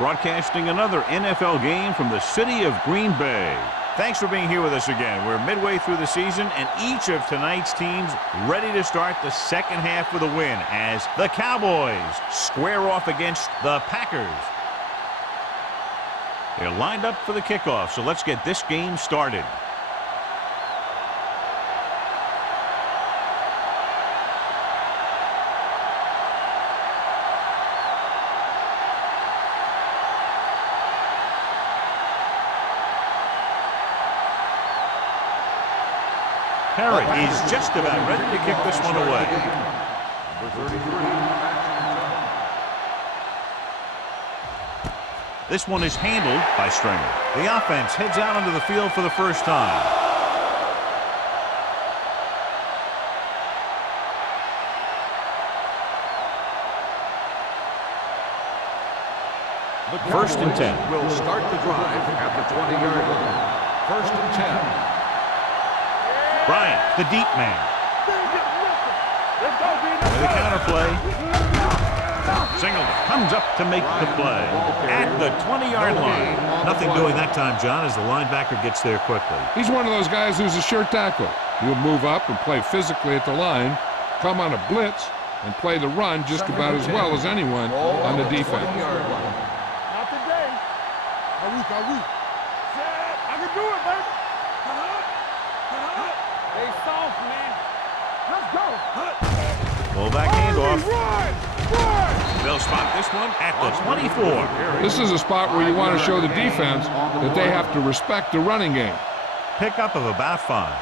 broadcasting another NFL game from the city of Green Bay. Thanks for being here with us again. We're midway through the season, and each of tonight's teams ready to start the second half with a win as the Cowboys square off against the Packers. They're lined up for the kickoff, so let's get this game started. Perry is just about ready to kick this one away. This one is handled by Stringer. The offense heads out onto the field for the first time. First and 10. Will start the drive at the 20-yard line. First and 10. Bryant, the deep man. With a counter play. Singleton comes up to make the play at the 20-yard line. Nothing doing that time, John, as the linebacker gets there quickly. He's one of those guys who's a sure tackler. He'll move up and play physically at the line, come on a blitz, and play the run just about as well as anyone on the defense. Not today. I can do it, baby. They soft, man. Let's go. Fullback handoff. They'll spot this one at the 24. This is a spot where you want to show the defense that they have to respect the running game. Pickup of about 5.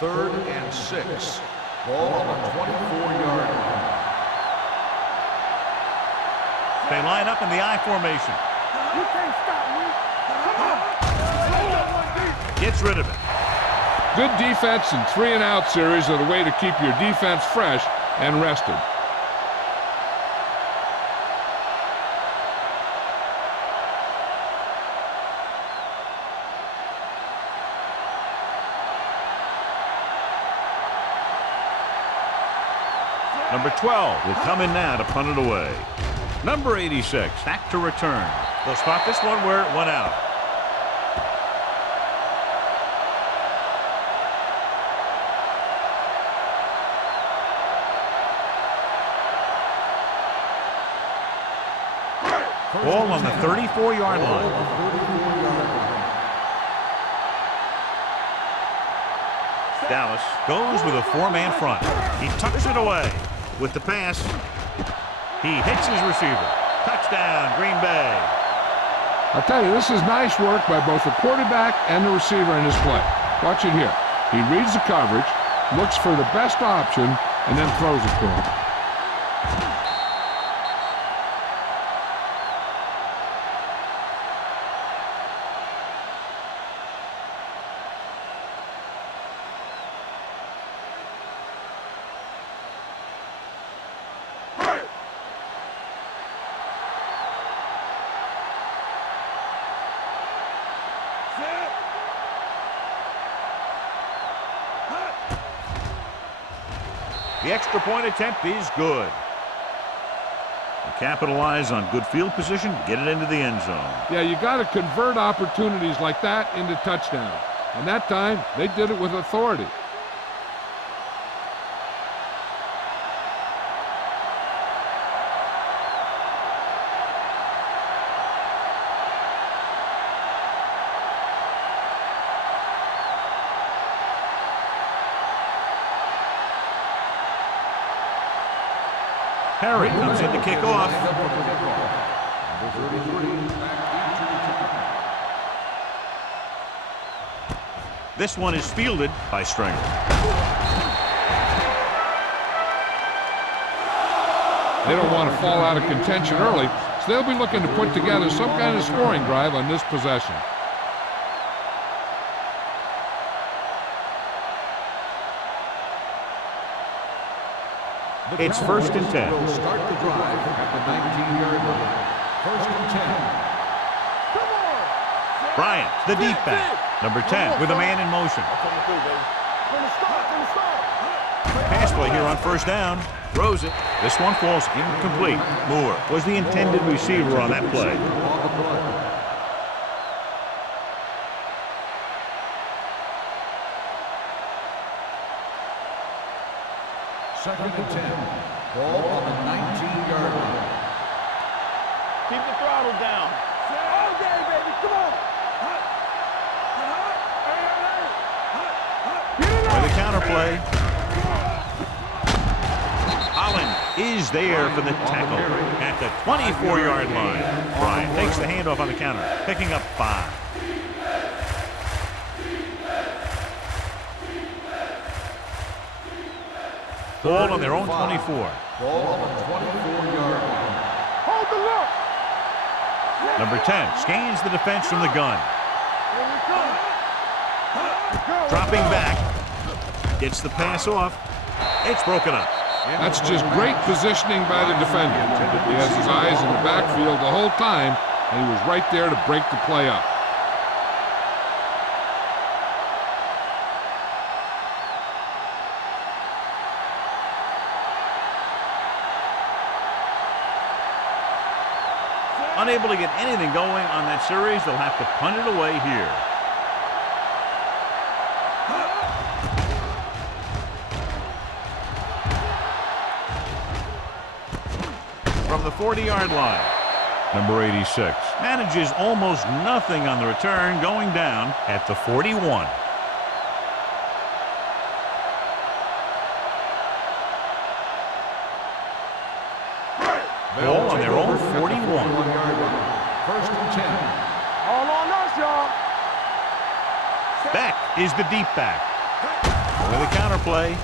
Third and 6. Ball on the 24-yard line. They line up in the I formation. You can't stop me. Gets rid of it. Good defense and 3-and-out series are the way to keep your defense fresh and rested. Number 12 will come in now to punt it away. Number 86 back to return. They'll spot this one where it went out. Ball on the 34-yard line. Dallas goes with a 4-man front. He tucks it away with the pass. He hits his receiver. Touchdown, Green Bay. I'll tell you, this is nice work by both the quarterback and the receiver in this play. Watch it here. He reads the coverage, looks for the best option, and then throws it to him. The extra point attempt is good. They capitalize on good field position, get it into the end zone. Yeah, you got to convert opportunities like that into touchdowns. And that time, they did it with authority. Perry comes in to kick off. This one is fielded by Stringer. They don't want to fall out of contention early, so they'll be looking to put together some kind of scoring drive on this possession. It's first and 10. Will start the drive at the 19-yard line. First and 10. Bryant, the deep back. Number 10 with a man in motion. Pass play here on first down. Throws it. This one falls incomplete. Moore was the intended receiver on that play. Second and 10. Ball on the 19-yard line. Keep the throttle down. All day, baby. Come on. For the counter play. Holland is there for the tackle at the 24-yard line. Bryant takes the handoff on the counter, picking up 5. Ball on their own 24. Ball on the 24-yard line. Hold the look. Number 10 scans the defense from the gun. Here we come. Dropping back. Gets the pass off. It's broken up. That's just great positioning by the defender. He has his eyes in the backfield the whole time, and he was right there to break the play up. Unable to get anything going on that series, they'll have to punt it away here. From the 40-yard line, number 86 manages almost nothing on the return, going down at the 41. Ball on their own 41. First and 10. All on us, y'all. Beck is the deep back. With a counter play.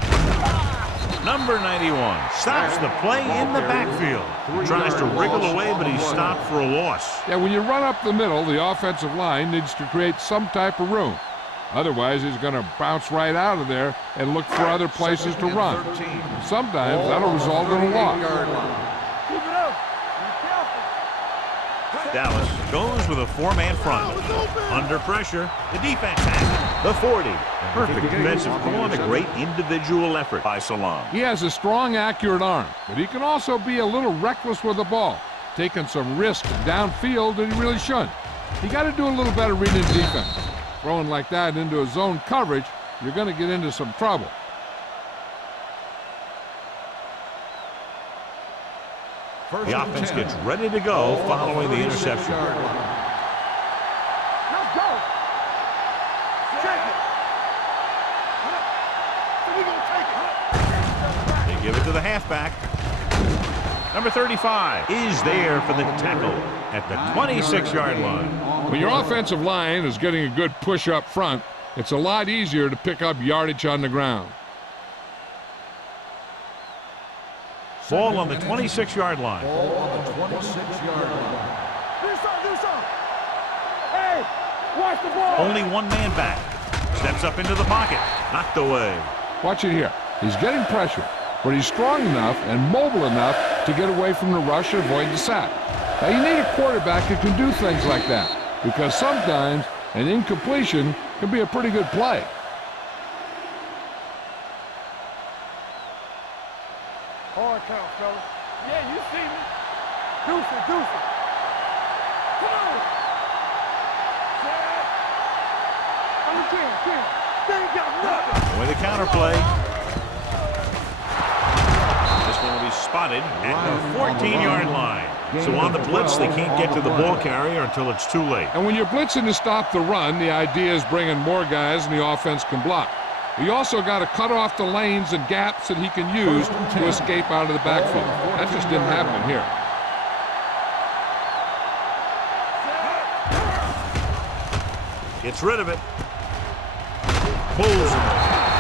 Number 91 stops the play in the backfield. He tries to wriggle away, but he's stopped for a loss. Yeah, when you run up the middle, the offensive line needs to create some type of room. Otherwise, he's going to bounce right out of there and look for other places to run. Sometimes that'll result in a loss. Keep it up. Be careful. Dallas goes with a 4-man front. Under pressure, the defense has it. The 40. Perfect defensive call and a great individual effort by Salam. He has a strong, accurate arm, but he can also be a little reckless with the ball, taking some risks downfield that he really shouldn't. You got to do a little better reading defense. Throwing like that into a zone coverage, you're going to get into some trouble. The offense gets ready to go following the interception. Let's go. Check it. We're going to take it. They give it to the halfback. Number 35 is there for the tackle at the 26-yard line. When your offensive line is getting a good push up front, it's a lot easier to pick up yardage on the ground. Ball on the 26-yard line. Ball on the 26-yard line. Do something. Hey, watch the ball. Only one man back. Steps up into the pocket. Knocked away. Watch it here. He's getting pressure, but he's strong enough and mobile enough to get away from the rush and avoid the sack. Now, you need a quarterback who can do things like that, because sometimes an incompletion can be a pretty good play. Hard count, fellas. Yeah, you see me. Deuce it. Come on. Set. Again. They ain't got nothing. With a counter play. This one will be spotted at the 14-yard line. So on the blitz, they can't get to the ball carrier until it's too late. And when you're blitzing to stop the run, the idea is bringing more guys and the offense can block. You also got to cut off the lanes and gaps that he can use to escape out of the backfield. That just didn't happen here. Gets rid of it. Pulls him.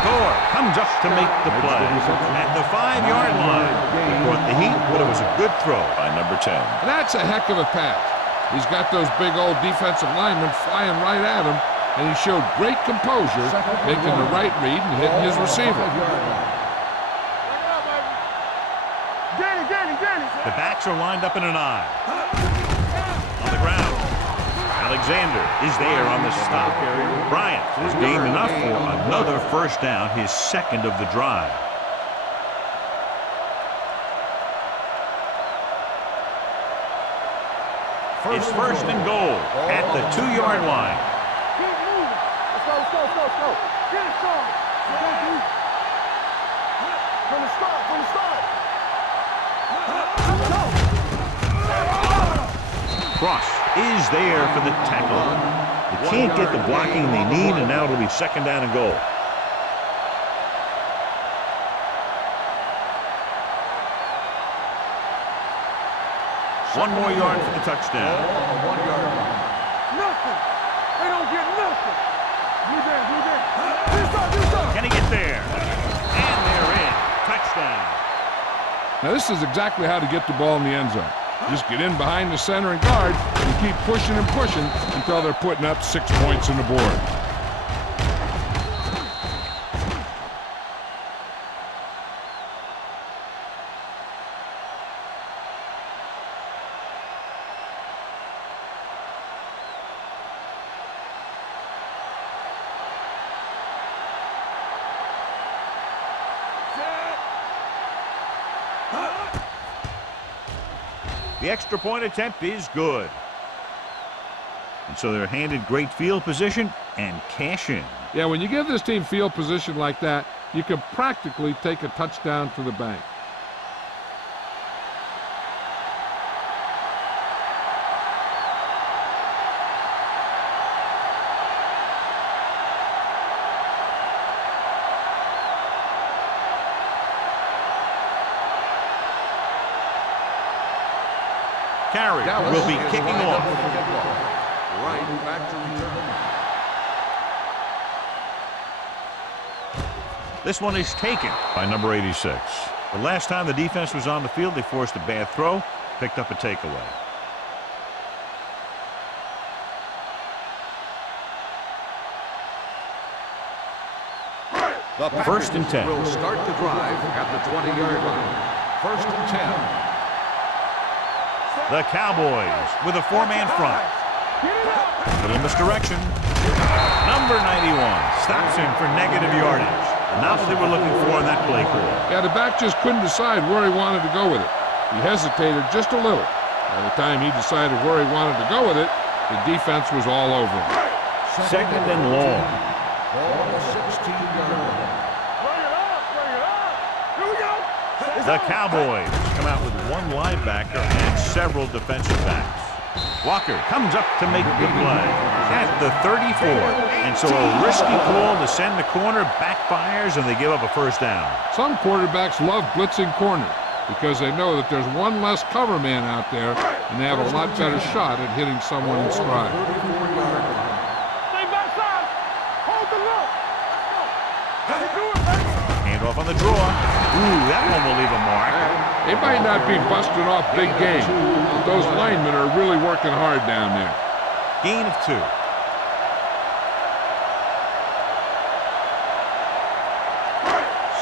Score. Comes up to make the play. At the 5-yard line. He brought the heat, but it was a good throw by number 10. And that's a heck of a pass. He's got those big old defensive linemen flying right at him, and he showed great composure, making the right read and hitting his receiver. Danny. The backs are lined up in an I. On the ground. Alexander is there on the stop. Bryant has gained enough for another first down, his second of the drive. It's first and goal at the 2-yard line. Keep moving. Let's go, let's go, let's go, let's go. Get it started. From the start, from the start. Let's go. Cross is there for the tackle. They can't get the blocking they need, and now it'll be second down and goal. One more yard for the touchdown. Nothing. They don't get nothing. Blue down. Can he get there? And they're in. Touchdown. Now, this is exactly how to get the ball in the end zone. Just get in behind the center and guard and keep pushing and pushing until they're putting up 6 points on the board. The extra point attempt is good. And so they're handed great field position and cash in. Yeah, when you give this team field position like that, you can practically take a touchdown to the bank. Carey will be kicking off. Right back to return. This one is taken by number 86. The last time the defense was on the field, they forced a bad throw, picked up a takeaway. The First and 10. Will start the drive at the 20-yard line. First and 10. The Cowboys with a 4-man front. Little misdirection. Number 91 stops him for negative yardage. Not what they were looking for in that play call. Yeah, the back just couldn't decide where he wanted to go with it. He hesitated just a little. By the time he decided where he wanted to go with it, the defense was all over him. Second and long. Ball 16-yard line. Bring it up, bring it up. Here we go. The Cowboys come out with one linebacker and several defensive backs. Walker comes up to make the play at the 34. And so a risky call to send the corner backfires, and they give up a first down. Some quarterbacks love blitzing corner because they know that there's one less cover man out there, and they have a lot better shot at hitting someone in stride. Stay backside. Hold the look. Let's go. Do it, baby. Hand off on the draw. Ooh, that one will leave a mark. They might not be busting off big game, but those linemen are really working hard down there. Gain of 2.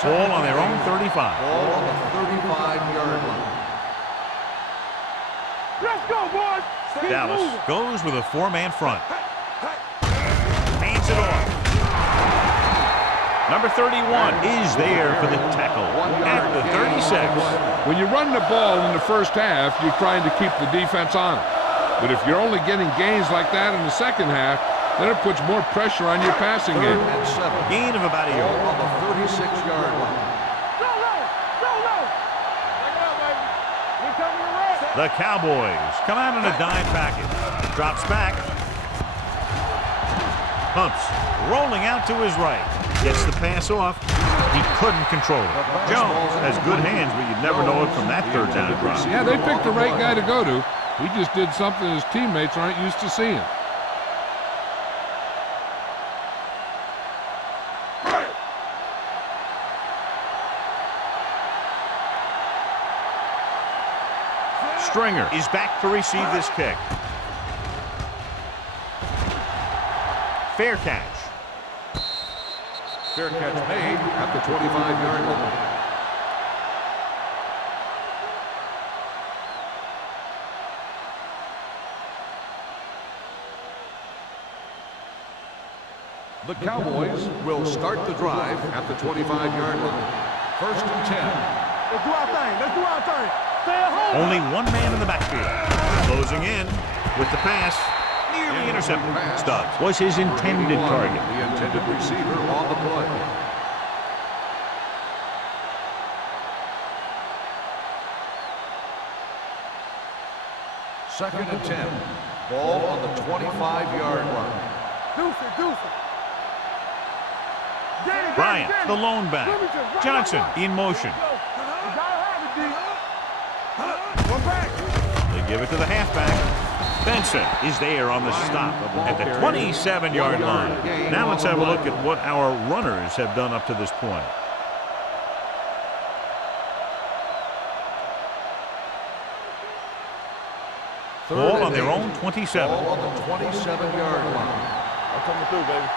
Ball on their own 35. Ball on the 35-yard line. Let's go, boys. Keep Dallas moving. goes with a 4-man front. Hands it off. Number 31 is there for the tackle at the 36. When you run the ball in the first half, you're trying to keep the defense on it. But if you're only getting gains like that in the second half, then it puts more pressure on your passing Third game. and 7. Gain of about a Ball yard. on the 36-yard line. Go low. Go low. Bring it up, baby. We coming to rest. The Cowboys come out in a dime package. Drops back. Pumps. Rolling out to his right. Gets the pass off. He couldn't control it. Jones has good hands, but you'd never know it from that third down drop. Yeah, they picked the right guy to go to. He just did something his teammates aren't used to seeing. Stringer is back to receive this kick. Fair catch. Fair catch made at the 25-yard line. The Cowboys will start the drive at the 25-yard line. First and 10. Let's do our thing. Let's do our thing. Stay at home. Only one man in the backfield. Closing in. with the pass. Nearly intercepted. Stubbs was his intended target. The intended receiver on the play. Second and 10. Ball on the 25-yard line. Deuce it. Bryant, the lone back. Johnson in motion. They give it to the halfback. Benson is there on the stop at the 27-yard line. Now let's have a look at what our runners have done up to this point. Ball on their own 27. Ball on the 27-yard line. I'm coming through, baby.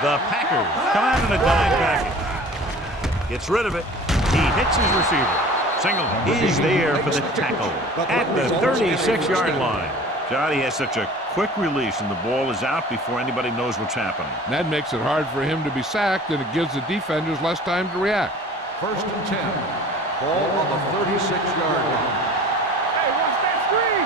The Packers come out in a dime package. Gets rid of it. He hits his receiver. Singleton is there for the tackle at the 36-yard line. Johnny has such a quick release, and the ball is out before anybody knows what's happening. That makes it hard for him to be sacked, and it gives the defenders less time to react. First and 10. Ball on the 36-yard line. Hey, watch that screen.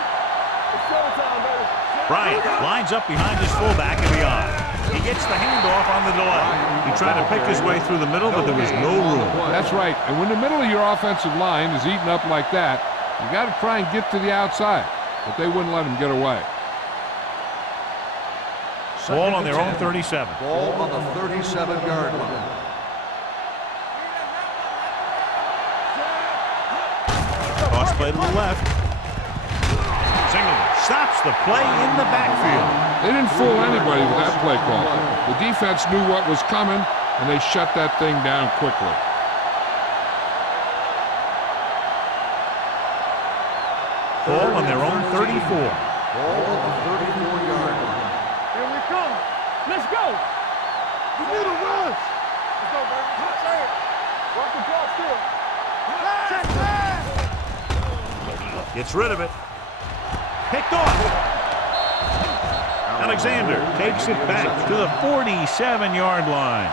It's showtime, baby. Bryant lines up behind his fullback and beyond. He gets the handoff on the delay. He tried to pick his way through the middle, but there was no room. That's right. And when the middle of your offensive line is eaten up like that, you got to try and get to the outside. But they wouldn't let him get away. Ball on their own 37. Ball on the 37-yard line. Toss play to the left. Singleton stops the play in the backfield. They didn't fool anybody with that play call. The defense knew what was coming, and they shut that thing down quickly. Ball on their own 34. Ball on the 34-yard line. Here we come. Let's go. You need a rush. Let's go, baby. Say it. Walk the clock still. Check that. Gets rid of it. Picked off. Alexander takes it back to the 47-yard line.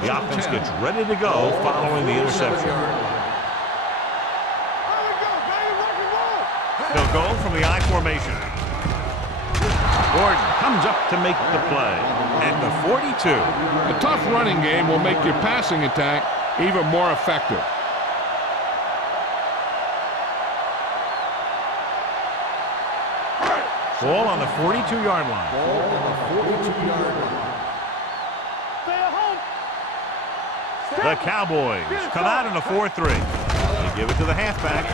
The offense gets ready to go following the interception. They'll go from the I formation. Gordon comes up to make the play at the 42. A tough running game will make your passing attack even more effective. Ball on the 42-yard line. Ball on the 42-yard line. Stay at home. The Cowboys come out in a 4-3. They give it to the halfback.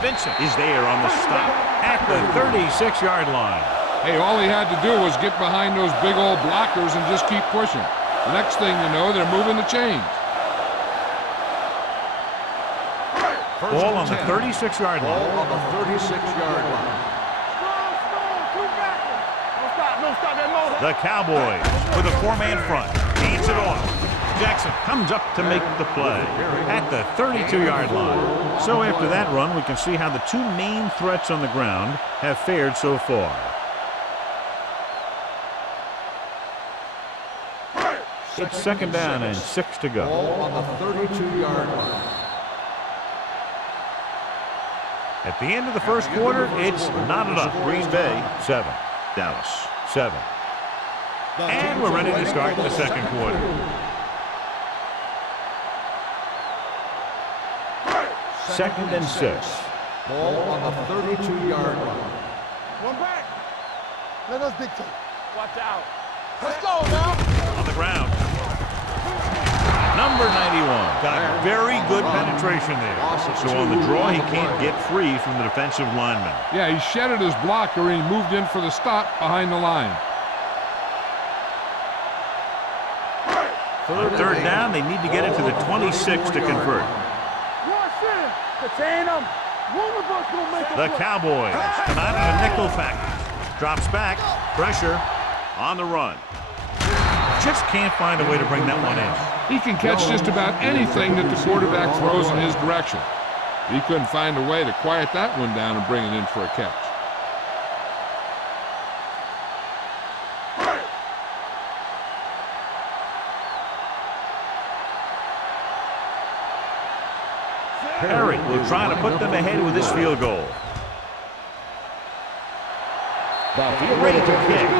Vincent is there on the stop at the 36-yard line. Hey, all he had to do was get behind those big old blockers and just keep pushing. The next thing you know, they're moving the chains. Ball on the 36-yard line. Ball on the 36-yard line. Strong. Two backers. Don't stop that motor. The Cowboys with a four-man front. Hands it off. Jackson comes up to make the play at the 32-yard line. So after that run, we can see how the two main threats on the ground have fared so far. It's second down and 6 to go. Ball on the 32-yard line. At the end of the first quarter, it's not enough. Green Bay 7, Dallas 7. And we're ready to start the second quarter. Second and 6. Ball on the 32-yard line. One back. Let us dictate. Watch out. Let's go now. On the ground. Number 91 got very good penetration there. So on the draw, he can't get free from the defensive lineman. Yeah, he shedded his blocker and he moved in for the stop behind the line. On third down, they need to get it to the 26 to convert. Contain them. One of us gonna make The Cowboys come out in a nickel package. Drops back. Pressure on the run. Just can't find a way to bring that one in. He can catch just about anything that the quarterback throws in his direction. He couldn't find a way to quiet that one down and bring it in for a catch. Perry will try to put them ahead with this field goal. Great kick.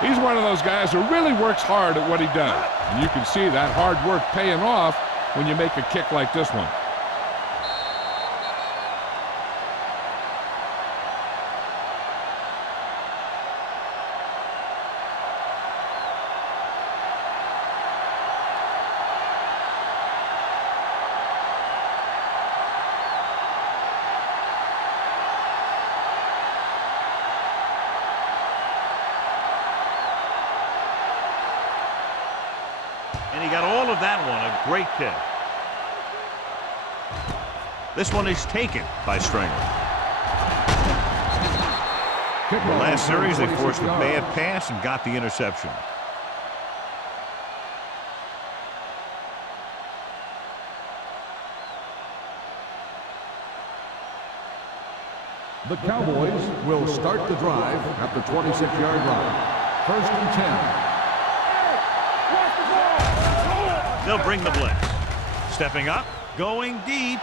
He's one of those guys who really works hard at what he does. And you can see that hard work paying off when you make a kick like this one. And he got all of that one. A great kick. This one is taken by Stringer. The last series, they forced a bad pass and got the interception. The Cowboys will start the drive at the 26-yard line. 1st and 10. They'll bring the blitz. Stepping up, going deep.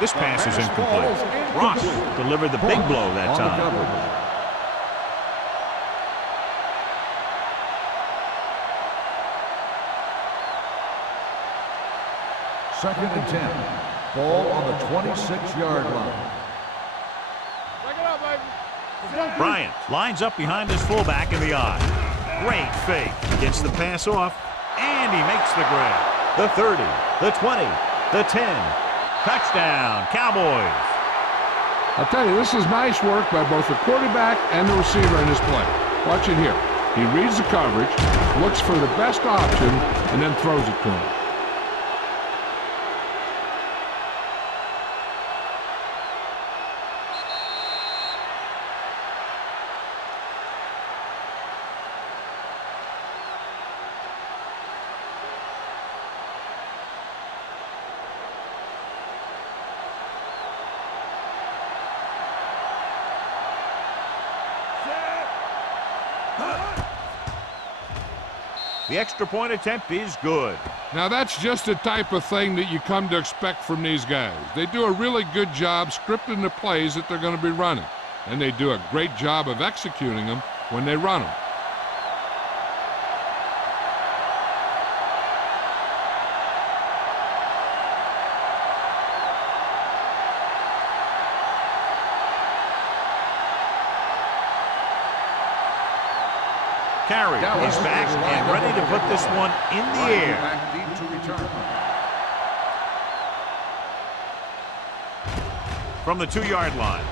This pass is incomplete. Ross delivered the big blow that time. 2nd and 10. Ball on the 26-yard line. Break it up, baby. Bryant lines up behind his fullback in the eye. Great fake. Gets the pass off, and he makes the grab. The 30, the 20, the 10. Touchdown, Cowboys. I'll tell you, this is nice work by both the quarterback and the receiver in this play. Watch it here. He reads the coverage, looks for the best option, and then throws it to him. The extra point attempt is good. Now that's just the type of thing that you come to expect from these guys. They do a really good job scripting the plays that they're going to be running. And they do a great job of executing them when they run them. Carey is back and ready to put this one in the air. Back deep to return. From the 2-yard line.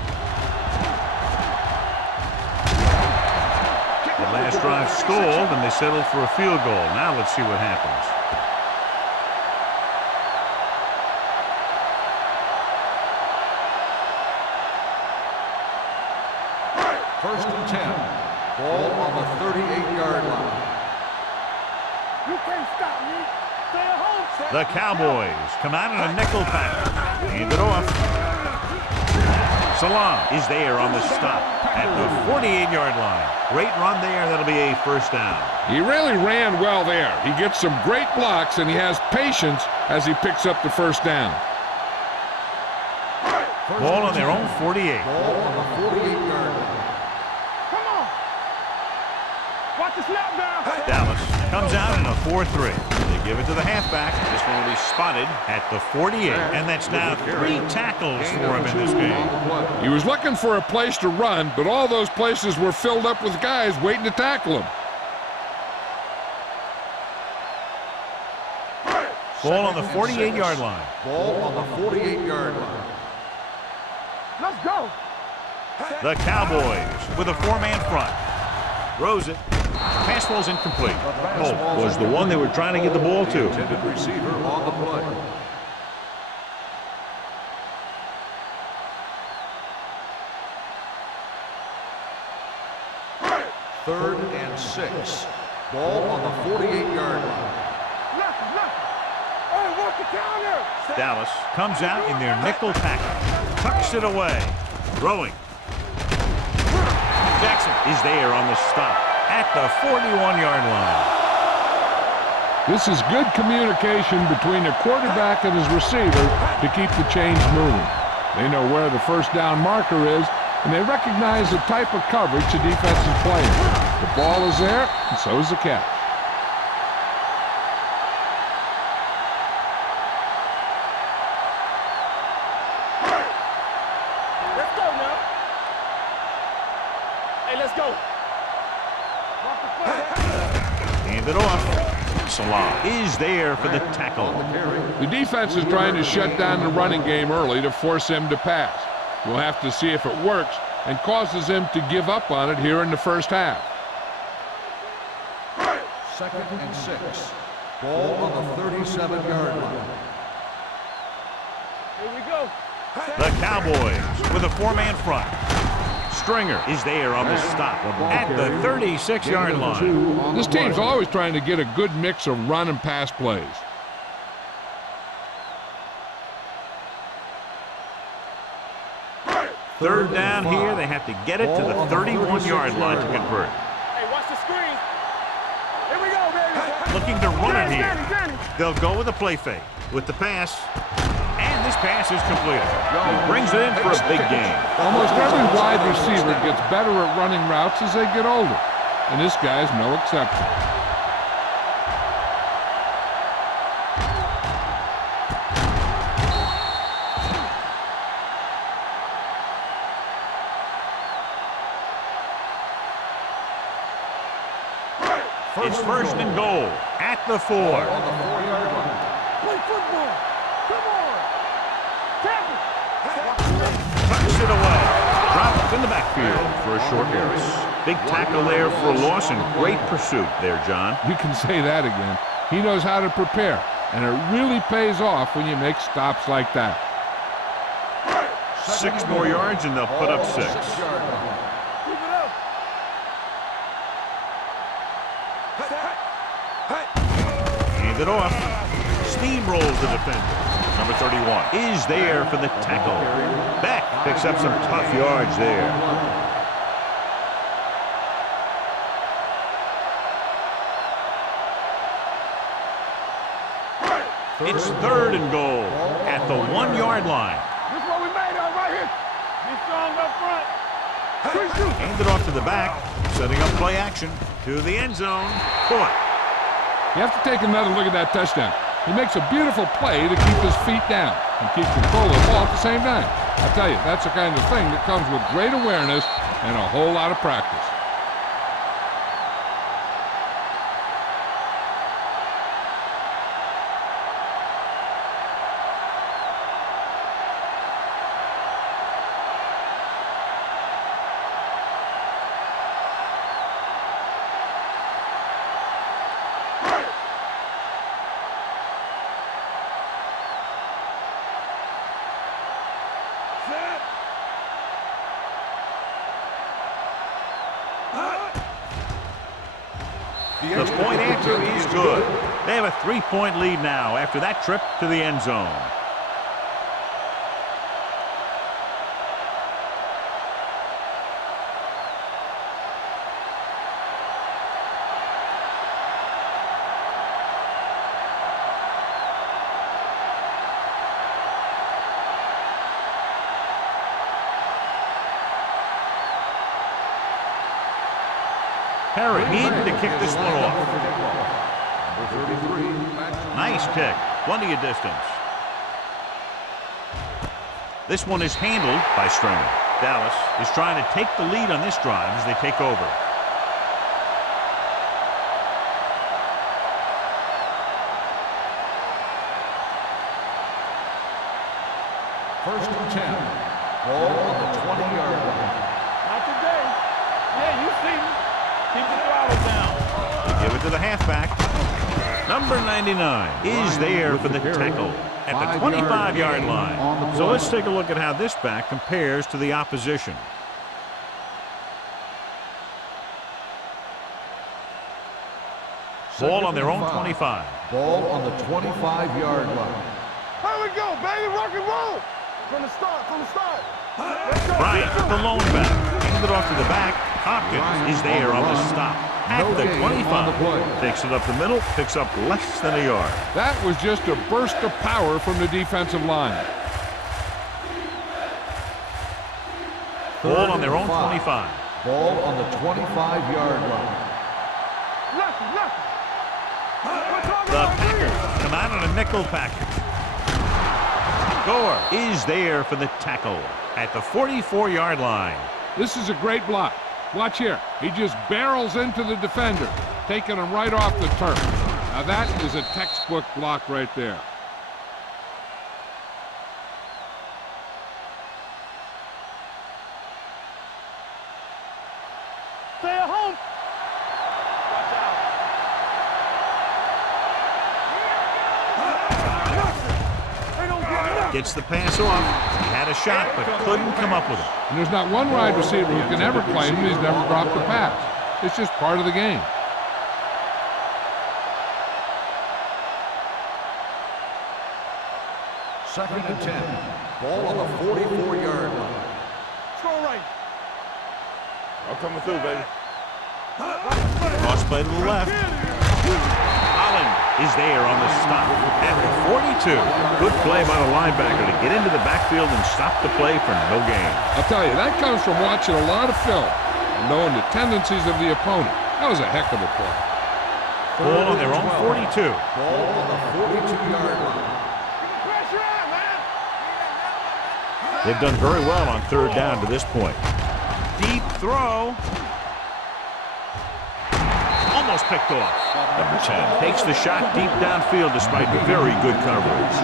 The last drive stalled, and they settled for a field goal. Now let's see what happens. First and 10. Ball on the 38-yard line. You can't stop me. Stay at home, Sam. The Cowboys come out in a nickel pack. Hand it off. Salam is there on the stop at the 48-yard line. Great run there. That'll be a first down. He really ran well there. He gets some great blocks, and he has patience as he picks up the first down. Ball on their own 48. Ball on the 48-yard line. Come on. Watch the snap down. Dallas comes out in a 4-3. They give it to the halfback. This one will be spotted at the 48. And that's now 3 tackles for him in this game. He was looking for a place to run, but all those places were filled up with guys waiting to tackle him. Ball on the 48-yard line. Ball on the 48-yard line. Let's go. The Cowboys with a 4-man front. Throws it. Pass ball's incomplete. Holt was the one they were trying to get the ball to. Intended receiver on the play. Third and 6. Ball on the 48-yard line. Dallas comes out in their nickel tackle. Tucks it away. Throwing. Jackson is there on the stop at the 41-yard line. This is good communication between the quarterback and his receiver to keep the chains moving. They know where the first down marker is, and they recognize the type of coverage the defense is playing. The ball is there, and so is the catch. Let's go now. Hey, let's go. Hand it off. Salah is there for the tackle. The defense is trying to shut down the running game early to force him to pass. We'll have to see if it works and causes him to give up on it here in the first half. 2nd and 6. Ball on the 37-yard line. Here we go. The Cowboys with a 4-man front. Stringer is there on the stop at the 36-yard line. This team's always trying to get a good mix of run and pass plays. Third down here. They have to get it to the 31-yard line to convert. Hey, watch the screen. Here we go, baby. Looking to run it here. Johnny. They'll go with a play fake with the pass. And this pass is completed. He brings it in for a big gain. Almost every wide receiver gets better at running routes as they get older, and this guy's no exception. It's first and goal at the 4. On the 4-yard line. Play football. Come on. Tackle. Tucks it away. Dropped in the backfield for a short loss. Big tackle there for a loss and great pursuit there, John. You can say that again. He knows how to prepare, and it really pays off when you make stops like that. 6 more yards and they'll put up 6. 6-yard line. Keep it up. Hand it off. Steamrolls the defender. Number 31 is there for the tackle. Beck picks up some tough yards there. It's third and goal at the 1-yard line. This is what we made of right here. Be strong up front. Hand it off to the back, setting up play action to the end zone. Caught. You have to take another look at that touchdown. He makes a beautiful play to keep his feet down and keep control of the ball at the same time. I tell you, that's the kind of thing that comes with great awareness and a whole lot of practice. The point answer is good. They have a 3-point lead now after that trip to the end zone. Perry needed to kick this one off. Number 33. Nice kick. Plenty of distance. This one is handled by Stringer. Dallas is trying to take the lead on this drive as they take over. First and 10. Ball on the 20-yard line. Not today. Yeah, you see me. Keep the throttle down. They give it to the halfback. Number 99 is there for the tackle at the 25-yard line. So let's take a look at how this back compares to the opposition. Ball on their own 25. Ball on the 25-yard line. Here we go, baby. Rock and roll. From the start, from the start. Let's go. Bryant, the lone back. Hand it off to the back. Hopkins is there on the stop. At the 25. Takes it up the middle. Picks up less than a yard. That was just a burst of power from the defensive line. Ball on their own 25. Ball on the 25-yard line. The Packers come out on a nickel package. Gore is there for the tackle at the 44-yard line. This is a great block. Watch here. He just barrels into the defender, taking him right off the turf. Now that is a textbook block right there. Stay at home. Watch out. Gets the pass off. He had a shot, but couldn't come up with it. And there's not one wide receiver who can ever claim he's never dropped a pass. It's just part of the game. Second and 10. Ball on the 44-yard line. Throw right. I'm coming through, baby. Cross play to the left. Holland is there on the stop at the 42. Good play by the linebacker to get into the backfield and stop the play for no gain. I'll tell you, that comes from watching a lot of film and knowing the tendencies of the opponent. That was a heck of a play. Ball on their own 42. Ball on the 42-yard line. Pressure out, man. They've done very well on third down to this point. Deep throw. Almost picked off. Number 10 takes the shot deep downfield despite very good coverage.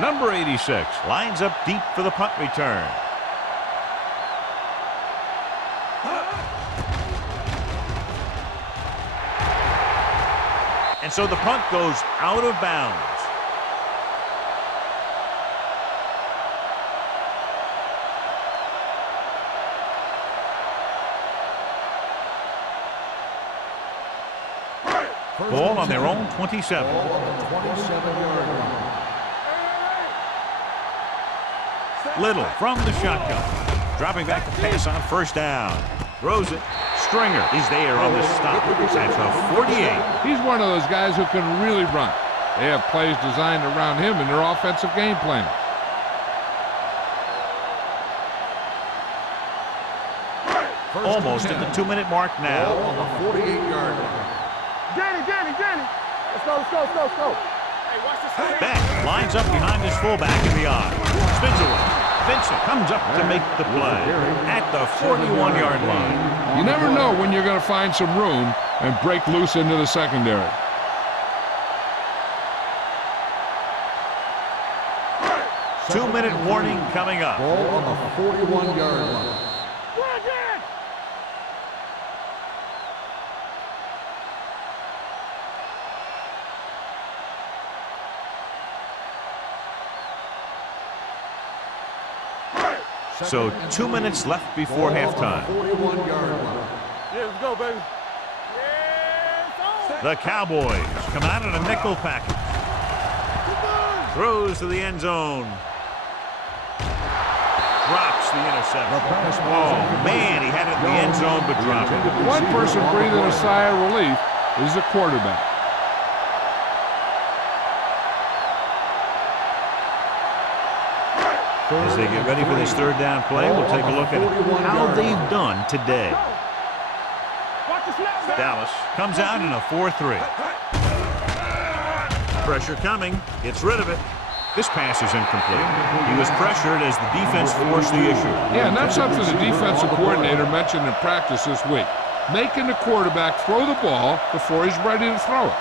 Number 86 lines up deep for the punt return. And so the punt goes out of bounds. Ball on their own 27. Ball on the 27-yard line. Little from the shotgun. Dropping back to pass on first down. Throws it. Stringer is there on the stop at the 48. He's one of those guys who can really run. They have plays designed around him in their offensive game plan. Almost at the 2-minute mark now. Ball on the 48-yard line. Danny. Let's go. Hey, watch this. Beck lines up behind his fullback in the eye. Spins away. Vincent comes up to make the play at the 41-yard line. You never know when you're going to find some room and break loose into the secondary. Two-minute warning coming up. Ball on the 41-yard line. So 2 minutes left before halftime. 41-yard line. Yeah, let's go, baby. The Cowboys come out in a nickel package. Throws to the end zone. Drops the interception. Oh, man, he had it in the end zone, but dropped it. One person breathing a sigh of relief is the quarterback. As they get ready for this third down play, we'll take a look at how they've done today. Dallas comes out in a 4-3. Pressure coming. Gets rid of it. This pass is incomplete. He was pressured as the defense forced the issue. Yeah, and that's something the defensive coordinator mentioned in practice this week. Making the quarterback throw the ball before he's ready to throw it.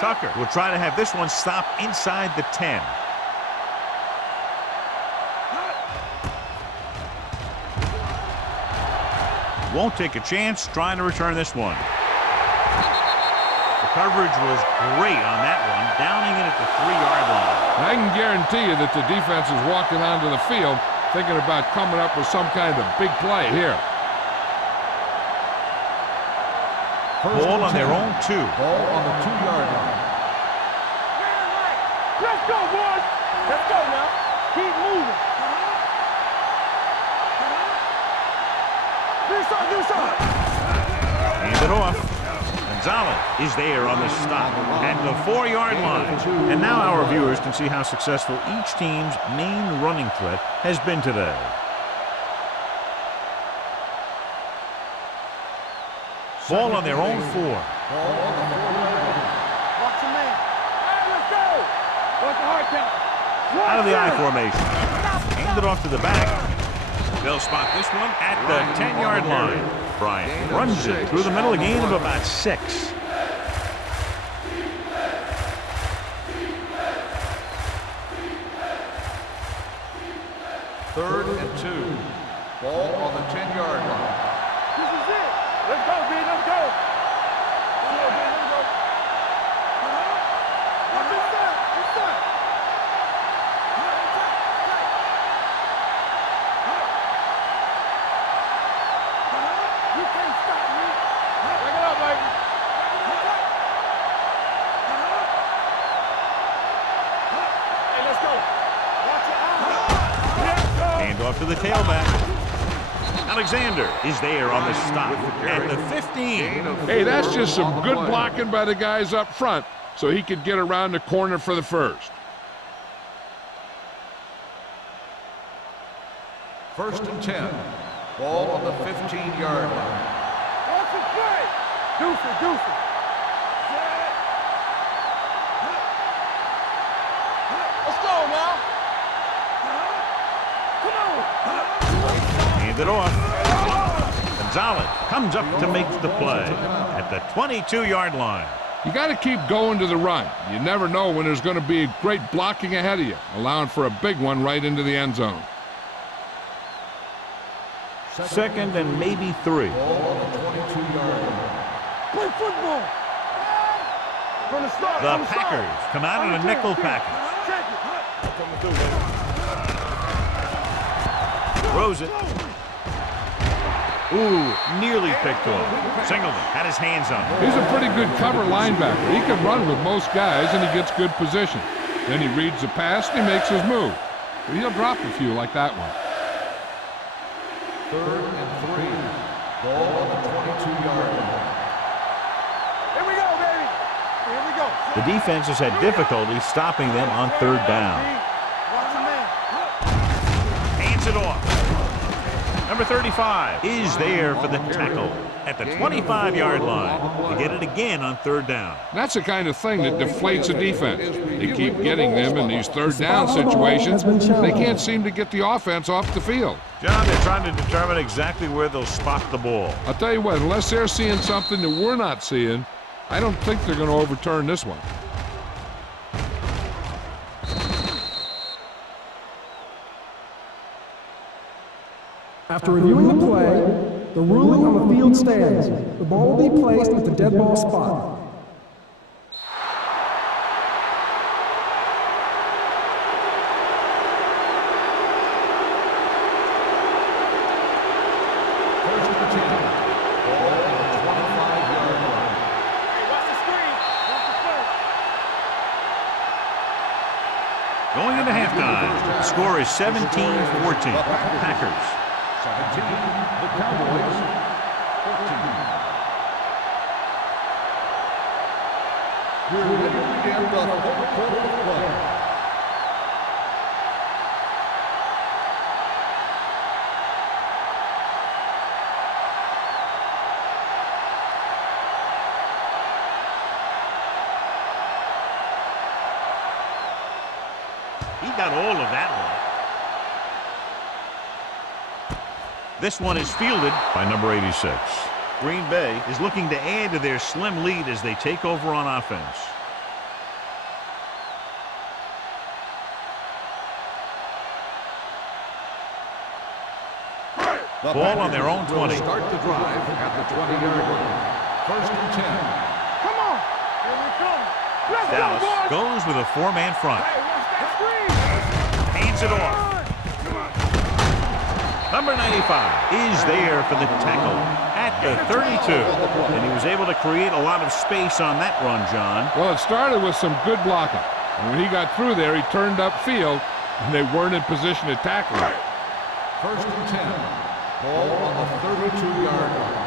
Tucker will try to have this one stop inside the 10. Won't take a chance trying to return this one. The coverage was great on that one, downing it at the 3-yard line. I can guarantee you that the defense is walking onto the field thinking about coming up with some kind of big play here. Ball on their own 2. Ball on the 2-yard line. Let's go, boys. Let's go now. Keep moving. Do something. Hand it off. Gonzalez is there on the stop at the 4-yard line. And now our viewers can see how successful each team's main running threat has been today. Ball on their own 4. Watch your man. Hey, let's go. What's the hard count? Out of the I formation. Hand it off to the back. They'll spot this one at the 10-yard line. Bryant runs it through the middle, a gain of about 6. Third and 2. Ball on the 10-yard line. This is it. Let's go, B. Let's go. Let's go, B. Let's go. What's this time? What's that? You can't stop me. Back it up, baby. Hey, let's go. Watch your eyes. Let's go. Hand off to the tailback. Alexander is there on the stop at the 15. Hey, that's just some good blocking by the guys up front so he could get around the corner for the first. First and 10. Ball on the 15-yard line. Watch it play. Deuce it. Let's go now. Come on. Hand it off. Gonzalez comes up to make the play at the 22-yard line. You got to keep going to the run. You never know when there's going to be great blocking ahead of you, allowing for a big one right into the end zone. Second and maybe 3. Ball on the 22-yard line. Play football. From the start. The Packers come out in a nickel package. Check it. Coming through, baby. Throws it. Ooh, nearly picked off. Singleton had his hands on it. He's a pretty good cover linebacker. He can run with most guys, and he gets good position. Then he reads the pass, and he makes his move. But he'll drop a few like that one. Third and 3. Ball on the 22-yard line. Here we go, baby. Here we go. The defense has had difficulty stopping them on 3rd down. Watch your man. Hands it off. Number 35 is there for the tackle at the 25-yard line to get it again on 3rd down. That's the kind of thing that deflates a defense. They keep getting them in these 3rd down situations. They can't seem to get the offense off the field. John, they're trying to determine exactly where they'll spot the ball. I'll tell you what, unless they're seeing something that we're not seeing, I don't think they're going to overturn this one. After reviewing the play, the ruling on the field stands. The ball will be placed at the dead ball spot. First and 10. Ball on the 25-yard line. Hey, watch the screen. Watch the play. Going into halftime, the score is 17-14. Packers. 17, the Cowboys, 14. We're ready to begin the 4th quarter of play. He got all of that one. This one is fielded by number 86. Green Bay is looking to add to their slim lead as they take over on offense. Ball on their own 20. Start the drive at the 20-yard line. First and 10. Come on. Here we come. Let's Dallas go, boys. goes with a four-man front. Hey, watch that screen. Hands it off. Number 95 is there for the tackle at the 32. And he was able to create a lot of space on that run, John. Well, it started with some good blocking. And when he got through there, he turned upfield, and they weren't in position to tackle him. First and 10. Ball on the 32-yard line.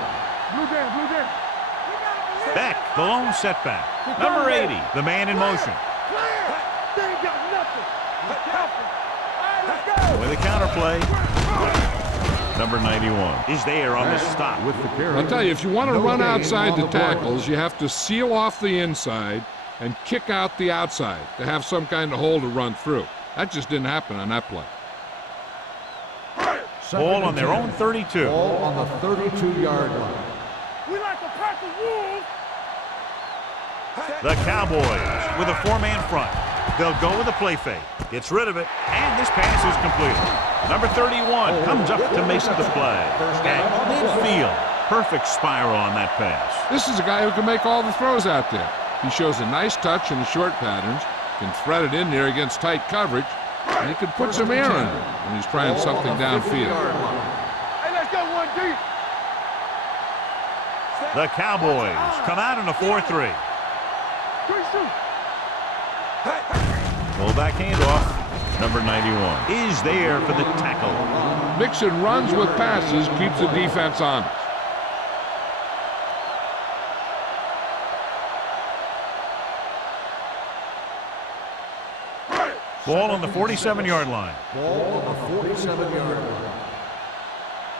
Blue down, blue down. Beck, the lone setback. Number 80, the man in motion. Clear. They ain't got nothing. Be careful. All right, let's go. With a counterplay. Number 91 is there on the stop. With the carry. I'll tell you, if you want to run outside the tackles, you have to seal off the inside and kick out the outside to have some kind of hole to run through. That just didn't happen on that play. Ball on their own 32. Ball on the 32-yard line. We like a pack of wolves. The Cowboys with a four-man front. They'll go with a play fake. Gets rid of it, and this pass is completed. Number 31 comes up to make the play. At midfield, perfect spiral on that pass. This is a guy who can make all the throws out there. He shows a nice touch in the short patterns, can thread it in there against tight coverage, and he can put some air in it when he's trying something downfield. Hey, let's go one deep. The Cowboys come out in a 4-3. Quick shoot. Fullback handoff. Number 91 is there for the tackle. Mixing runs with passes keeps the defense honest. Ball on the 47-yard line. Ball on the 47-yard line.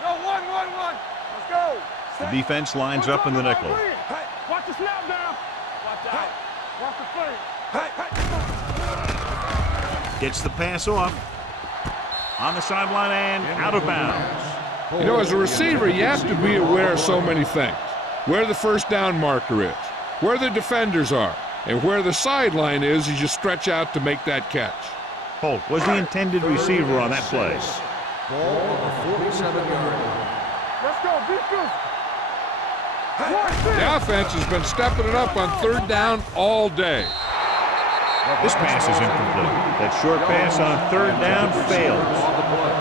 No, one. Let's go. The defense lines up in the nickel. Watch the snap down. Watch out. Watch the play. Gets the pass off. On the sideline and out of bounds. You know, as a receiver, you have to be aware of so many things. Where the first down marker is, where the defenders are, and where the sideline is as you stretch out to make that catch. Holt was the intended receiver on that play. Ball on the 47-yard line. Let's go. Defense. The offense has been stepping it up on third down all day. This pass is incomplete. That short pass on third down fails. On the play.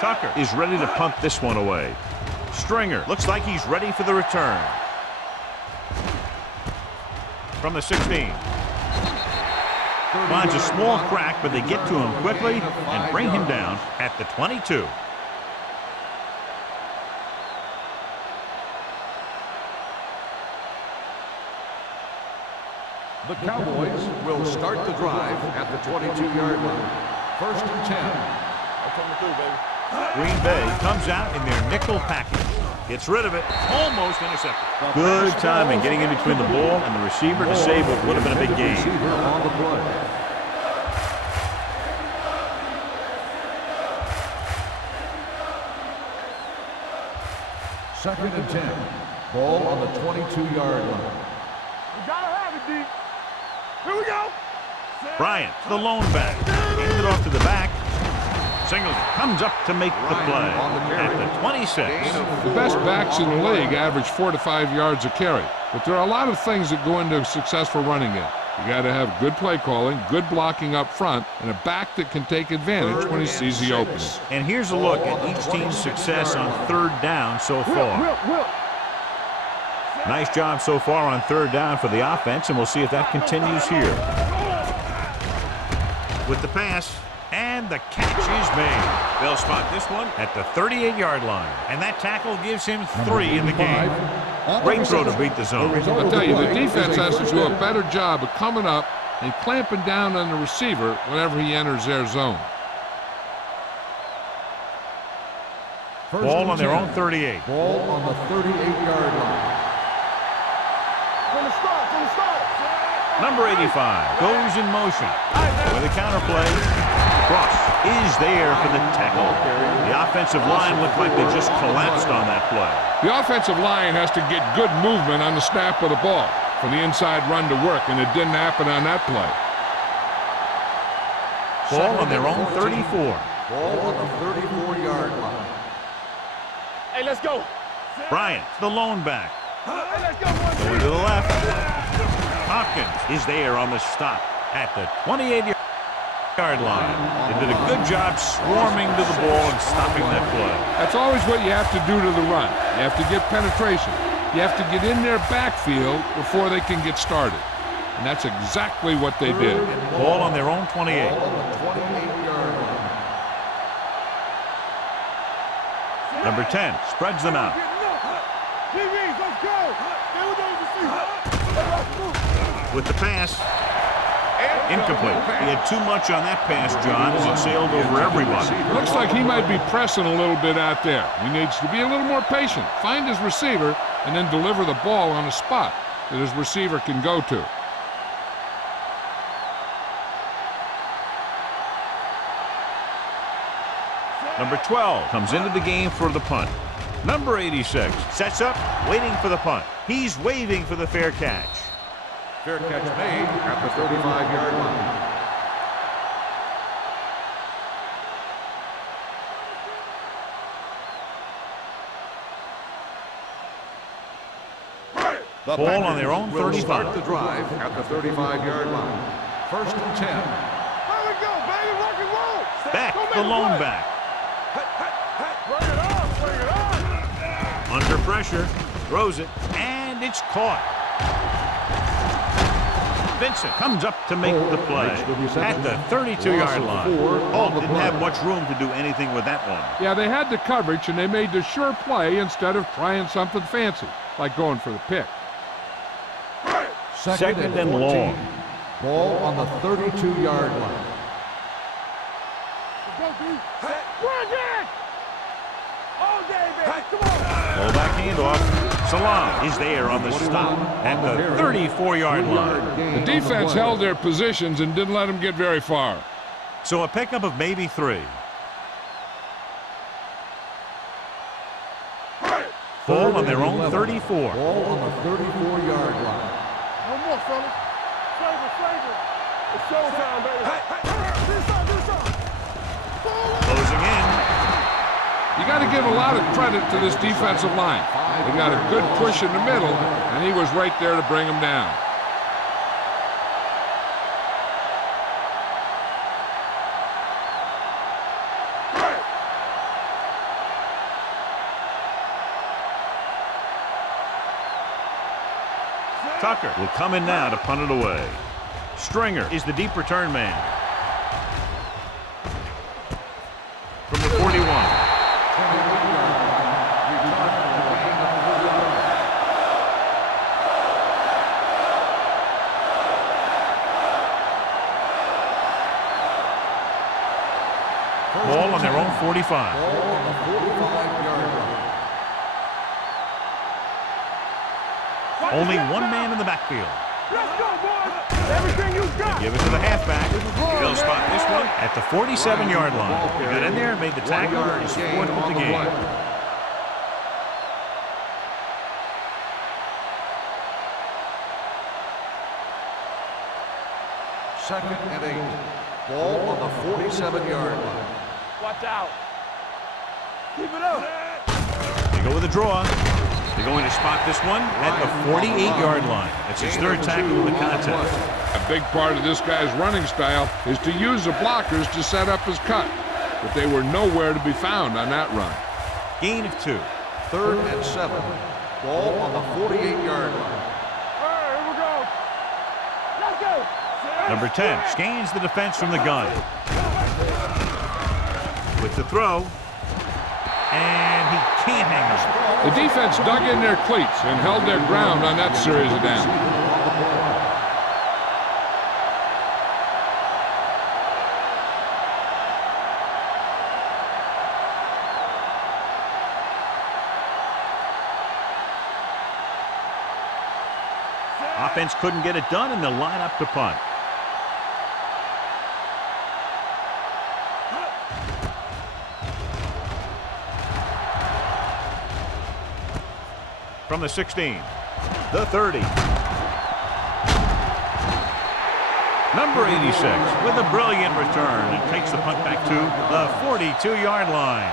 Tucker is ready to punt this one away. Stringer looks like he's ready for the return. From the 16. Finds a small crack, but they get to him quickly and bring him down at the 22. The Cowboys will start the drive at the 22-yard line. First and 10. I'm coming through, baby. Green Bay comes out in their nickel package. Gets rid of it. Almost intercepted. Good timing getting in between the ball and the receiver to save what would have been a big gain. Receiver on the play. Second and 10. Ball on the 22-yard line. We gotta have it, D. Here we go. Bryant, the lone back. Hands it off to the back. Singleton comes up to make the play at the 26. The best backs in the league average 4 to 5 yards a carry. But there are a lot of things that go into a successful running game. You got to have good play calling, good blocking up front, and a back that can take advantage when he sees the opening. And here's a look at each team's success on third down so far. Nice job so far on third down for the offense, and we'll see if that continues here. With the pass, and the catch is made. They'll spot this one at the 38-yard line, and that tackle gives him 3 in the game. Great throw to beat the zone. I'll tell you, the defense has to do a better job of coming up and clamping down on the receiver whenever he enters their zone. Ball on their own 38. Ball on the 38-yard line. From the start. Number 85 goes in motion with a counter play. Cross is there for the tackle. The offensive line looked like they just collapsed on that play. The offensive line has to get good movement on the snap of the ball for the inside run to work, and it didn't happen on that play. Ball on their own 34. Ball on the 34-yard line. Hey, let's go. Bryant, the lone back. Hey, let's go, boys. Going to the left. Hopkins is there on the stop at the 28-yard line. They did a good job swarming to the ball and stopping that play. That's always what you have to do to the run. You have to get penetration. You have to get in their backfield before they can get started. And that's exactly what they did. Ball on their own 28. Ball on the 28-yard line. Number 10 spreads them out. DBs, let's go. Stay with those receivers. With the pass, incomplete. He had too much on that pass, John, as it sailed over everybody. Looks like he might be pressing a little bit out there. He needs to be a little more patient, find his receiver, and then deliver the ball on a spot that his receiver can go to. Number 12 comes into the game for the punt. Number 86 sets up, waiting for the punt. He's waving for the fair catch. Fair catch made at the 35-yard line. The Ball on Packers their own will 35. start the drive at the 35-yard line. 1st and 10. There we go, baby. Rock and roll. Back, Don't the make a lone play. back. Bring it on, bring it on. Under pressure, throws it, and it's caught. Vincent comes up to make the play at the 32-yard line. Holt didn't have much room to do anything with that one. Yeah, they had the coverage, and they made the sure play instead of trying something fancy, like going for the pick. Second and long. Ball on the 32-yard line. Go, D. Run, Jack. All day, baby. Come on. Full back handoff. Salam is there on the stop at the 34-yard line. The defense held their positions and didn't let them get very far. So a pickup of maybe 3. Ball on their own 34. Ball on the 34-yard line. No more, fellas. Flavor. It's showtime, baby. This side. Closing in. You got to give a lot of credit to this defensive line. They got a good push in the middle, and he was right there to bring them down. Tucker will come in now to punt it away. Stringer is the deep return man. From the 41. Ball on their own 45. Ball on the 45-yard line. Only one man in the backfield. Let's go, boys. Everything you got. Give it to the halfback. He'll spot this one at the 47-yard line. He got in there, made the tackle. His 4th of the game. Second and 8. Ball on the 47-yard line. Watch out. Keep it up. They go with a draw. They're going to spot this one at the 48-yard line. That's his 3rd tackle of the contest. A big part of this guy's running style is to use the blockers to set up his cut, but they were nowhere to be found on that run. Gain of 2. 3rd and 7. Ball on the 48-yard line. All right, here we go. Let's go. Number 10 scans the defense from the gun. With the throw. And he can't hang on. The defense dug in their cleats and held their ground on that series of downs. Offense couldn't get it done, and they'll line up to punt. from the 16. The 30. Number 86 with a brilliant return and takes the punt back to the 42-yard line.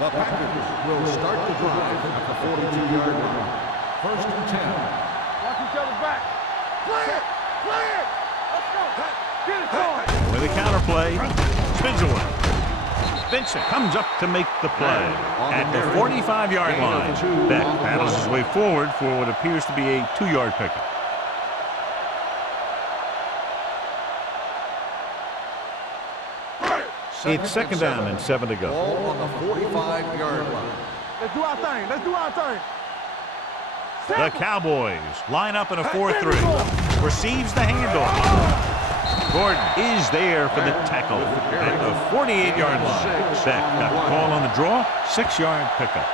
The Packers will start the drive at the 42-yard line. 1st and 10. Watch each other back. Play it! Play it! Let's go! Get it going! With a counter play, spins away. Vincent comes up to make the play at the 45-yard line. Beck battles his way forward for what appears to be a 2-yard pickup. It's 2nd down and 7 to go. Ball on the 45-yard line. Let's do our thing. Let's do our thing. The Cowboys line up in a 4-3. Receives the handoff. Gordon is there for the tackle at the 48-yard line. Beck got the call on the draw. 6-yard pickup.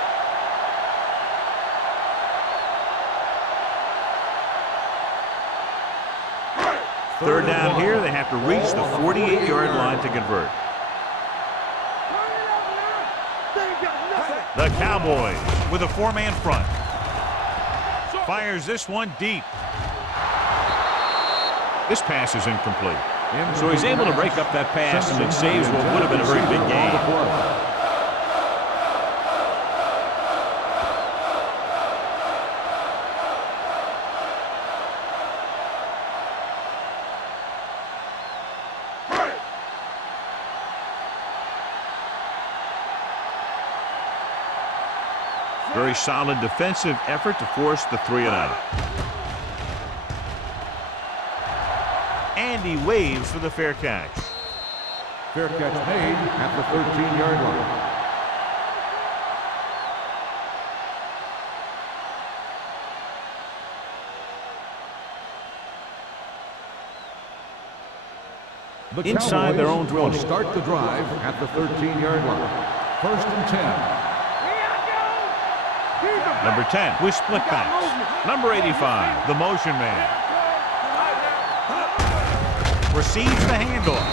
Third down here. They have to reach the 48-yard line to convert. The Cowboys with a 4-man front. Fires this one deep. This pass is incomplete. So he's able to break up that pass, and it saves what would have been a very big gain. Very solid defensive effort to force the 3-and-out. And he waves for the fair catch. Fair catch made at the 13-yard line. The Inside their own will 20. Start the drive at the 13-yard line. 1st and 10. Number 10 with split backs. Number 85, the motion man. Receives the handoff.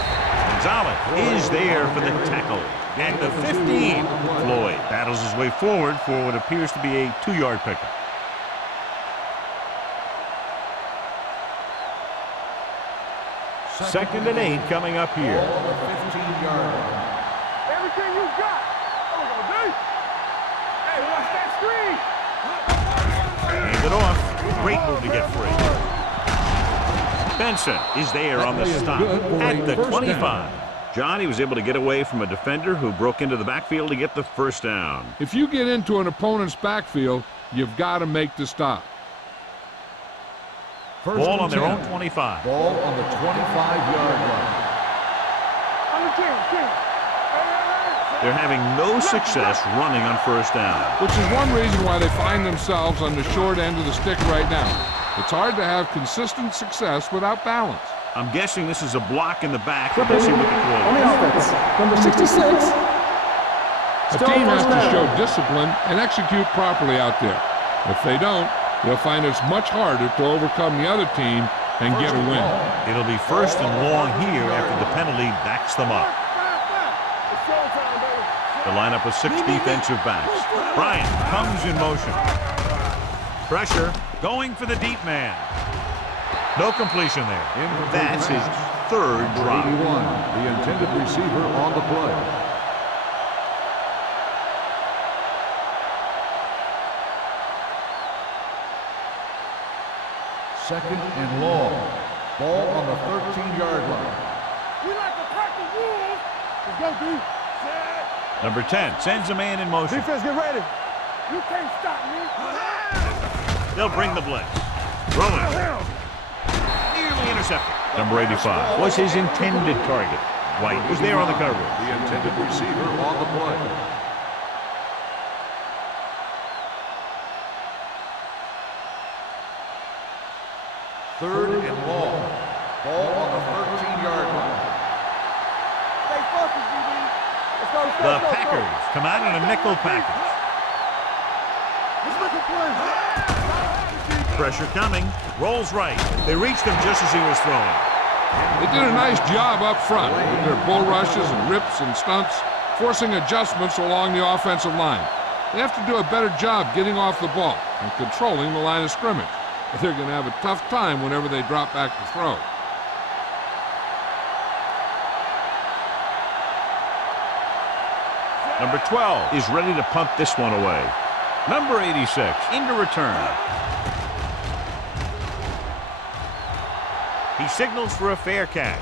Gonzalez is there for the tackle. At the 15, Floyd battles his way forward for what appears to be a 2-yard pickup. Second and 8 coming up here. 15-yard line. Everything you got. There we go, D. Hey, watch that screen. Hand it off. Great move to get free. Benson is there on the stop at the 25. Johnny was able to get away from a defender who broke into the backfield to get the first down. If you get into an opponent's backfield, you've got to make the stop. Ball on their own 25. Ball on the 25-yard line. On the 10. They're having no success running on first down. Which is one reason why they find themselves on the short end of the stick right now. It's hard to have consistent success without balance. I'm guessing this is a block in the back. Flipping Let's see what the on the call is. offense. Number 66. A Still team has first to down. show discipline and execute properly out there. If they don't, they'll find it's much harder to overcome the other team and get a win. It'll be first and long here after the penalty backs them up. It's showtime, baby. The lineup of 6 defensive backs. Bryant comes in motion. Pressure going for the deep man. No completion there. That's his third drop. 81, the intended receiver on the play. Second and long. Ball on the 13-yard line. We like to crack the rules. Let's go, D. Set. Number 10 sends a man in motion. Defense, get ready. You can't stop me. They'll bring the blitz. Throwing. Nearly intercepted. Number 85 was his intended target. White was there on the coverage. The intended receiver on the play. Third and long. Ball on the 13-yard line. Stay focused, DB. Let's go, let's go, The let's go, Packers come out in a nickel package. Let's make a play. Pressure coming. Rolls right. They reached him just as he was throwing. They did a nice job up front with their bull rushes and rips and stunts, forcing adjustments along the offensive line. They have to do a better job getting off the ball and controlling the line of scrimmage. They're going to have a tough time whenever they drop back to throw. Number 12 is ready to punt this one away. Number 86 into return. He signals for a fair catch.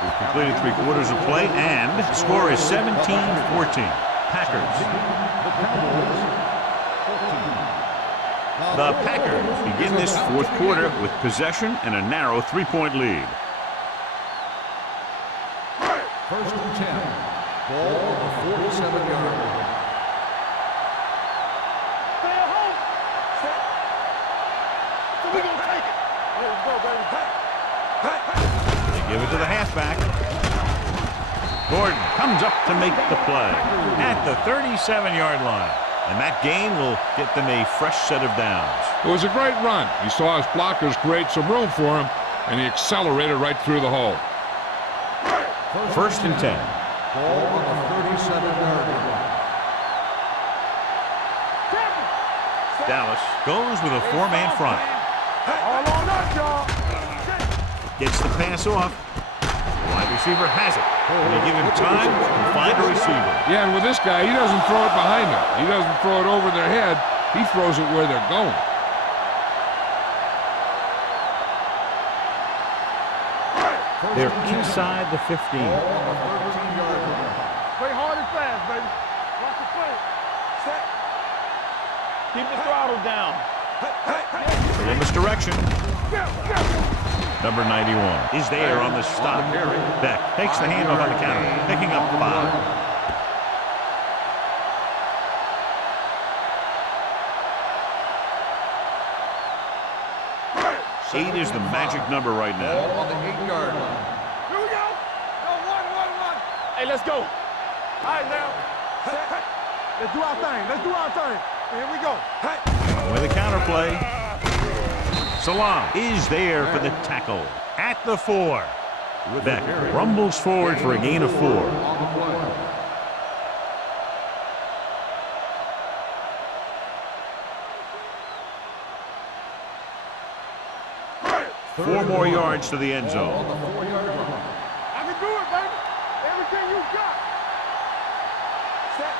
We've completed 3/4 of play, and the score is 17-14. Packers. The Packers begin this fourth quarter with possession and a narrow 3-point lead. First and 10. Ball on the 47-yard line. Stay at home. Set. So we're going to take it. Let's go, baby. They give it to the halfback. Gordon comes up to make the play at the 37-yard line. And that gain will get them a fresh set of downs. It was a great run. He saw his blockers create some room for him, and he accelerated right through the hole. First and 10. Ball on the 37-yard line. Dallas goes with a four-man front. All on us, y'all. Gets the pass off. The wide receiver has it. And they give him time to find a receiver. Yeah, and with this guy, he doesn't throw it behind them. He doesn't throw it over their head. He throws it where they're going. They're inside the 15. Play hard and fast, baby. Watch the play. Set. Keep the throttle down. Columbus direction. Number 91 is there on the stop. Beck takes the handoff on the counter, picking up 5. 8 is the magic number right now. Ball on the 8-yard line. Here we go. No, one. Hey, let's go. All right, now. Let's do our thing. Here we go. With a counter play. Salam is there for the tackle at the 4. Beck rumbles forward for a gain of 4. On the play. 4 more yards to the end On zone. the 4-yard line. I can do it, baby. Everything you got. Set.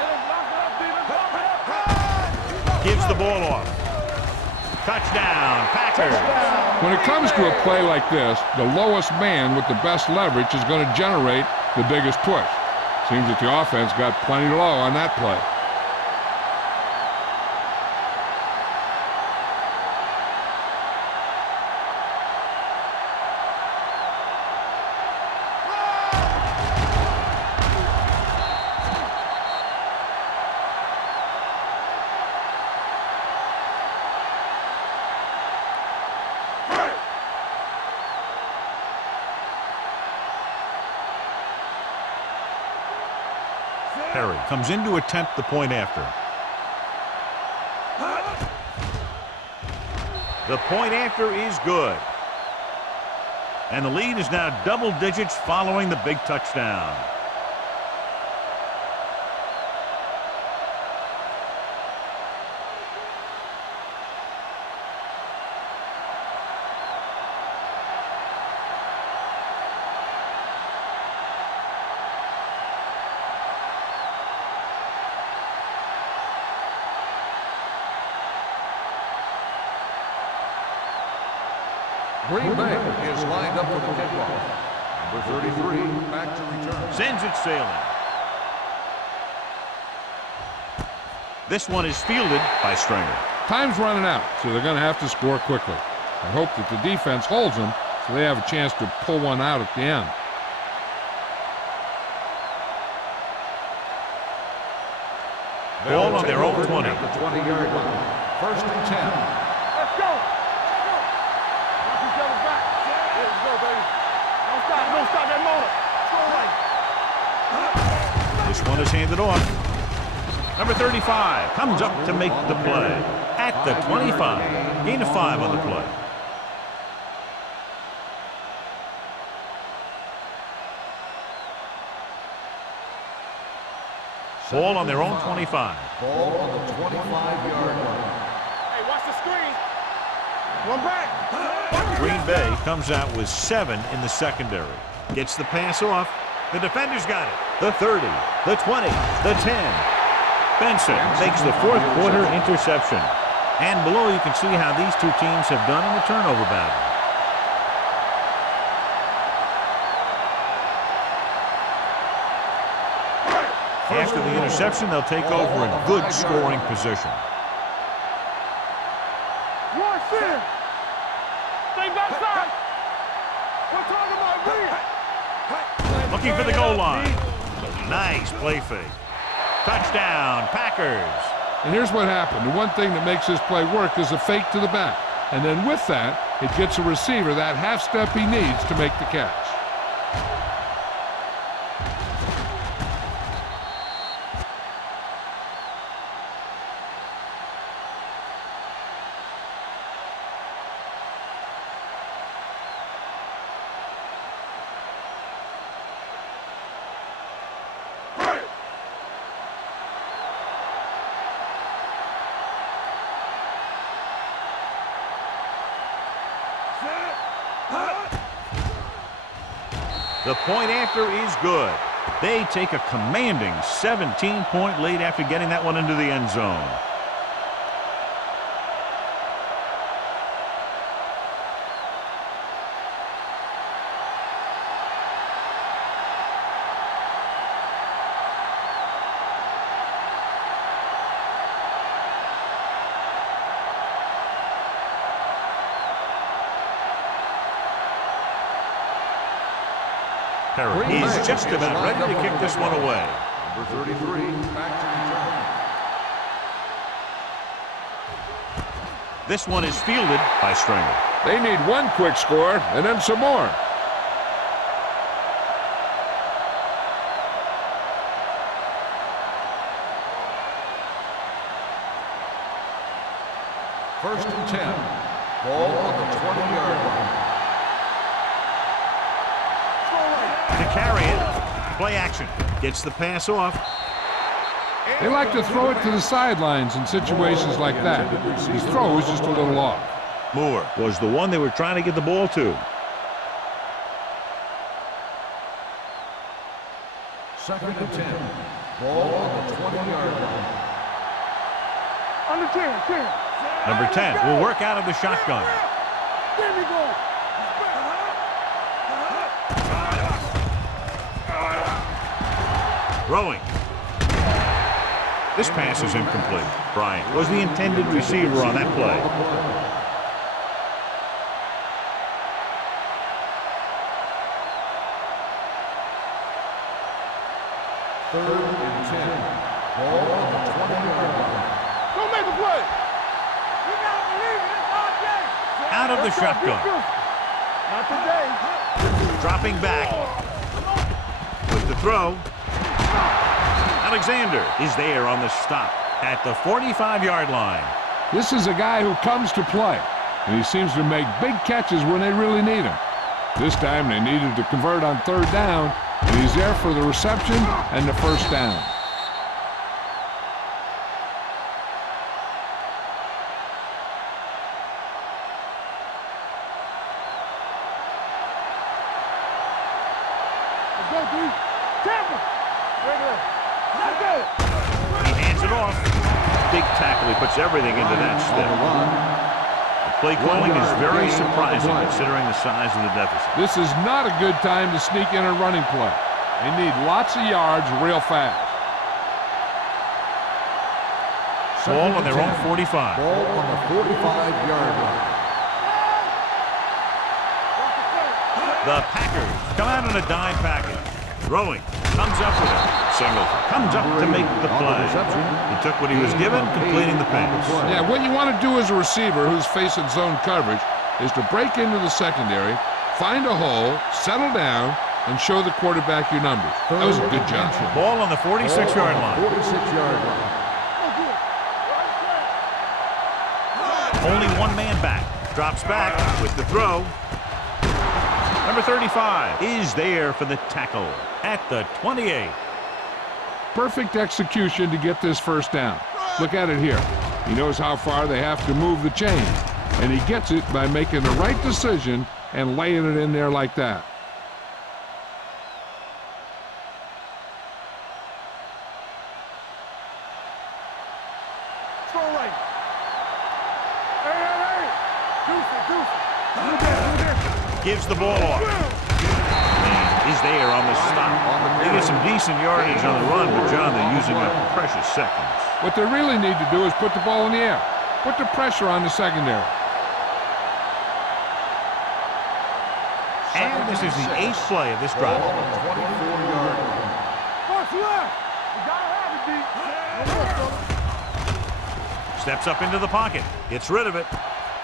And let's lock it up, Steven. Lock it up. Gives the ball off. Touchdown, Packers. When it comes to a play like this, the lowest man with the best leverage is going to generate the biggest push. Seems that the offense got plenty low on that play. Perry comes in to attempt the point after. The point after is good. And the lead is now double digits following the big touchdown. Green Bay is lined up for the kickoff. Number 33 back to return. Sends it sailing. This one is fielded by Stringer. Time's running out, so they're going to have to score quickly. I hope that the defense holds them so they have a chance to pull one out at the end. Ball on their own 20. At the 20-yard line. First and 10. Let's go. Watch each other back. Let's go, baby. Don't stop that motor. Go right. This one is handed off. Number 35 comes up to make the play at the 25. Gain of 5 on the play. Ball on their own 25. Ball on the 25-yard line. Hey, watch the screen. One back. Green Bay comes out with 7 in the secondary. Gets the pass off. The defender's got it. The 30, the 20, the 10. Benson makes the fourth quarter interception. And below you can see how these two teams have done in the turnover battle. After the interception, they'll take over in good scoring position. One sin. Stay backside. We're talking about me. Looking for the goal line. Nice play fake. Touchdown, Packers. And here's what happened. The one thing that makes this play work is a fake to the back. And then with that, it gets a receiver that half step he needs to make the catch. The point after is good. They take a commanding 17-point lead after getting that one into the end zone. He's just about ready to kick this one away. Number 33, back to return. This one is fielded by Stringer. They need one quick score and then some more. First and 10. Ball on the 20-yard line. To carry it, play action. Gets the pass off. They like to throw it to the sidelines in situations like that. His throw is just a little off. Moore was the one they were trying to get the ball to. Second and 10. Ball on the 20-yard line. Under 10. Number 10 will work out of the shotgun. There we go. Throwing. This pass is incomplete. Bryant was the intended receiver on that play. Third and 10. Ball on the 20-yard line. Don't make a play. You gotta believe it. It's our game. Out of the shotgun. Not today. Dropping back. With the throw. Alexander is there on the stop at the 45-yard line. This is a guy who comes to play, and he seems to make big catches when they really need him. This time they needed to convert on third down, and he's there for the reception and the first down. Let's go, D. Tampa. Regular. Let's go. He hands it off. Big tackle. He puts everything into that step. The play calling is very surprising considering the size of the deficit. This is not a good time to sneak in a running play. They need lots of yards real fast. Ball on their own 45. Ball on the 45-yard line. The Packers come out in a dime package. Throwing. Comes up with it. Singleton comes up to make the play. He took what he was given, completing the pass. Yeah, what you want to do as a receiver who's facing zone coverage is to break into the secondary, find a hole, settle down, and show the quarterback your numbers. That was a good job. Ball on the 46-yard line. 46-yard line. Only one man back. Drops back with the throw. Number 35 is there for the tackle at the 28. Perfect execution to get this first down. Look at it here. He knows how far they have to move the chain, and he gets it by making the right decision and laying it in there like that. Strong right. Hey. Deuce. Gives the ball off. And is there on the stop. They get some decent yardage on the run, but John, they're using up precious seconds. What they really need to do is put the ball in the air. Put the pressure on the secondary. And this is the 8th play of this drive. Ball on the 24-yard line. March left. You gotta have it, D. Steps up into the pocket. Gets rid of it.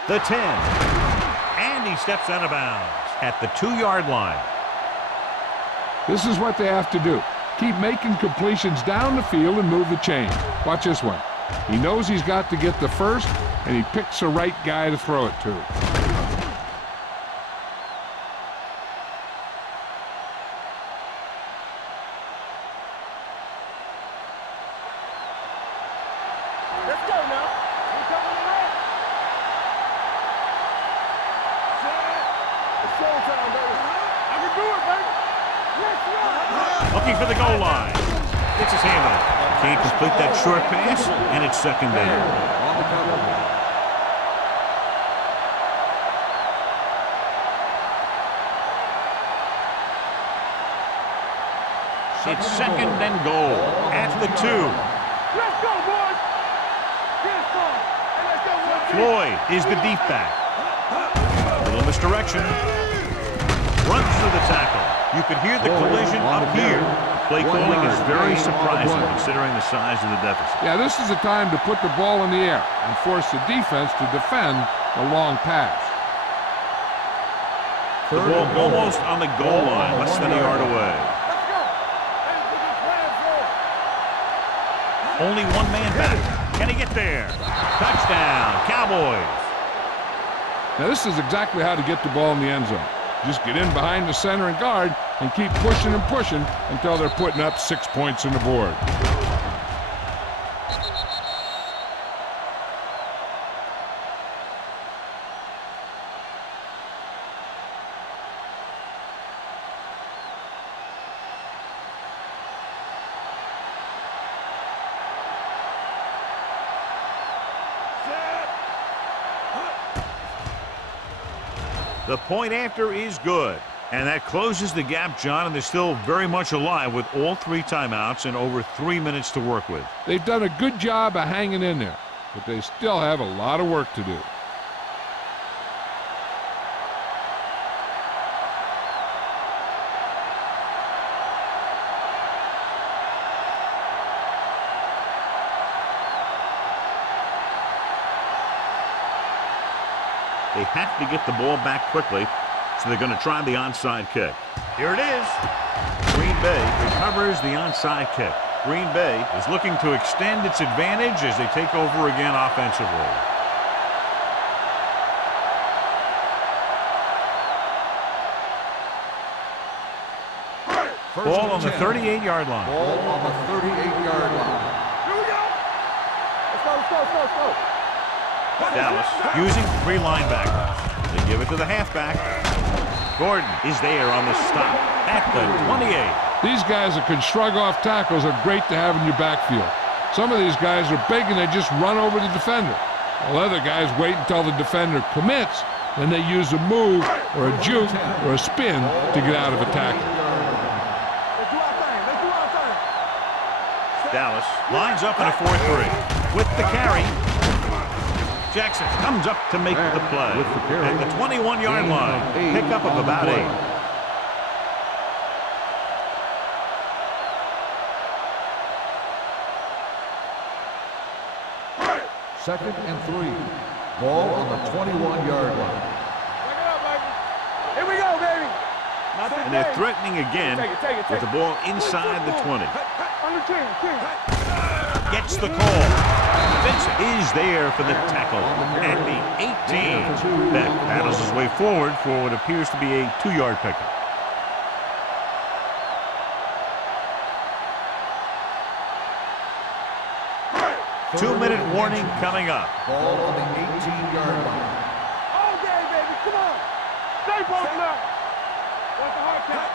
The 10. And he steps out of bounds at the 2-yard line. This is what they have to do. Keep making completions down the field and move the chain. Watch this one. He knows he's got to get the first, and he picks the right guy to throw it to. Let's go now. We coming in red. It's showtime, baby. I can do it, baby. Let's go. Looking for the goal line. Gets his hand on it. Can't complete that short pass, and it's second down. On the cover. It's second and goal at the 2. Let's go, boys. Get some. And let's go, boys. Floyd is the deep back. Little misdirection. Runs through the tackle. You could hear the collision up here. Play calling is very surprising considering the size of the deficit. Yeah, this is the time to put the ball in the air and force the defense to defend the long pass. The ball almost on the goal line, less than a yard away. Let's go. Hey, put this plan forward. Only one man back. Can he get there? Touchdown, Cowboys. Now, this is exactly how to get the ball in the end zone. Just get in behind the center and guard and keep pushing and pushing until they're putting up 6 points on the board. The point after is good. And that closes the gap, John, and they're still very much alive with all 3 timeouts and over 3 minutes to work with. They've done a good job of hanging in there, but they still have a lot of work to do. They have to get the ball back quickly, so they're going to try the onside kick. Here it is. Green Bay recovers the onside kick. Green Bay is looking to extend its advantage as they take over again offensively. Ball on the 38-yard line. Ball on the 38-yard line. Here we go. Let's go. Dallas using 3 linebackers. They give it to the halfback. Gordon is there on the stop at the 28. These guys that can shrug off tackles are great to have in your backfield. Some of these guys are big and they just run over the defender, while other guys wait until the defender commits, then they use a move or a juke or a spin to get out of a tackle. Let's do our thing. Dallas lines up in a 4-3 with the carry. Jackson comes up to make the play at the 21-yard line. Pickup of about 8. Second and 3. Ball on the 21-yard line. Back it up, baby. Here we go, baby. Not too And they're threatening again with the ball inside the 20. Under 10. Gets the call. Vincent is there for the tackle at the 18. Beck battles his way forward for what appears to be a 2-yard pickup. Two-minute warning coming up. Ball on the 18-yard line. All day, baby. Come on. Stay posted up. That's the hard count.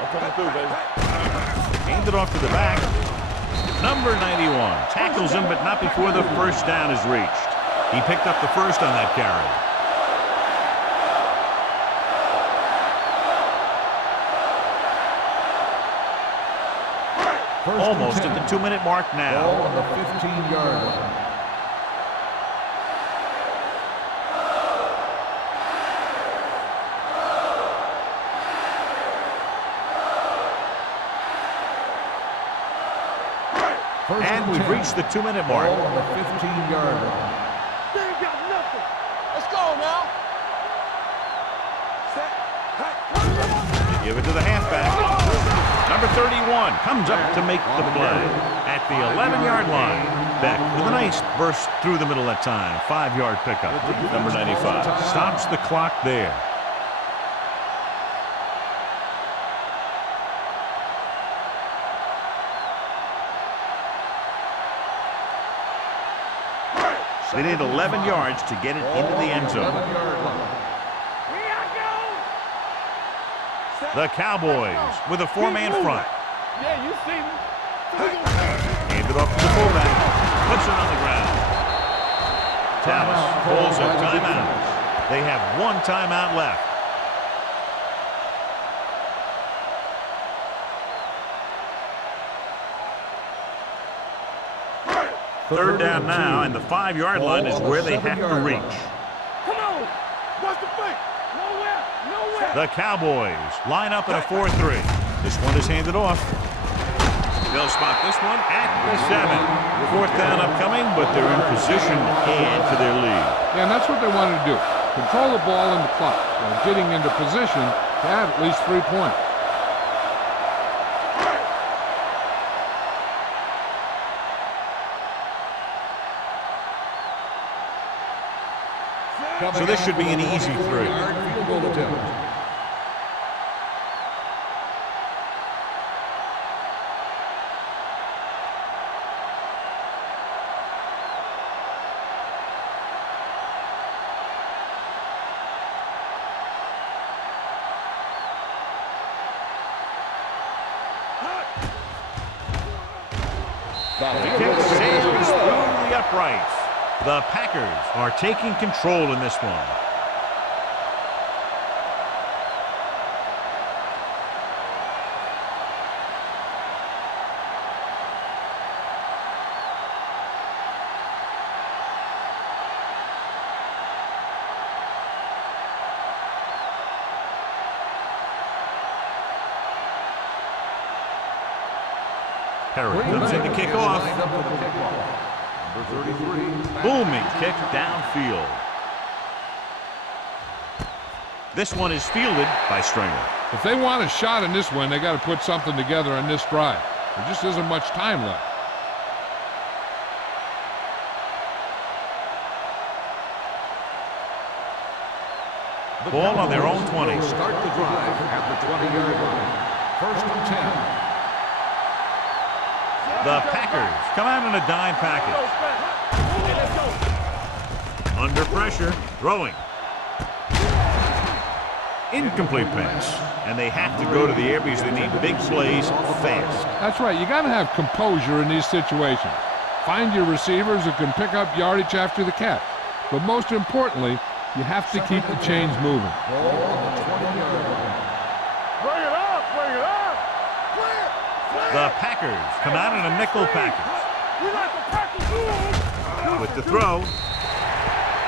I'm coming through, baby. Handed off to the back. Number 91 tackles him, but not before the first down is reached. He picked up the first on that carry. Almost at the 2-minute mark now. Ball on the 15-yard line. And we've reached the 2-minute mark. Ball on the 15-yard line. They ain't got nothing. Let's go now. They give it to the halfback. Number 31 comes up to make the play at the 11-yard line. Beck with a nice burst through the middle that time. 5-yard pickup. Number 95 stops the clock there. They need 11 yards to get it into the end zone. The Cowboys with a 4-man front. Yeah, you see me. Hand it off to the fullback. Puts it on the ground. Dallas pulls a timeout. They have one timeout left. Third down now, and the 5-yard line is where they have to reach. Come on. What's the fake? Nowhere. The Cowboys line up in a 4-3. This one is handed off. They'll spot this one at the 7. Fourth down upcoming, but they're in position to add to their lead. Yeah, and that's what they wanted to do. Control the ball in the clock while getting into position to add at least 3 points. So this should be an easy 3. Field goal attempt. The kick sails through the uprights. The Packers are taking control in this one. Perry comes in to kick off. Number 33. Booming kick downfield. This one is fielded by Stringer. If they want a shot in this one, they got to put something together on this drive. There just isn't much time left. Ball on their own 20. Start the drive at the 20-yard line. First and 10. The Packers come out in a dime package. Under pressure, throwing. Incomplete pass. And they have to go to the air because they need big plays fast. That's right. You got to have composure in these situations. Find your receivers who can pick up yardage after the catch. But most importantly, you have to keep the chains moving. Ball on the 20-yard line. Bring it up. Bring it up. The Packers come out in a nickel package. We like the Packers. With the throw.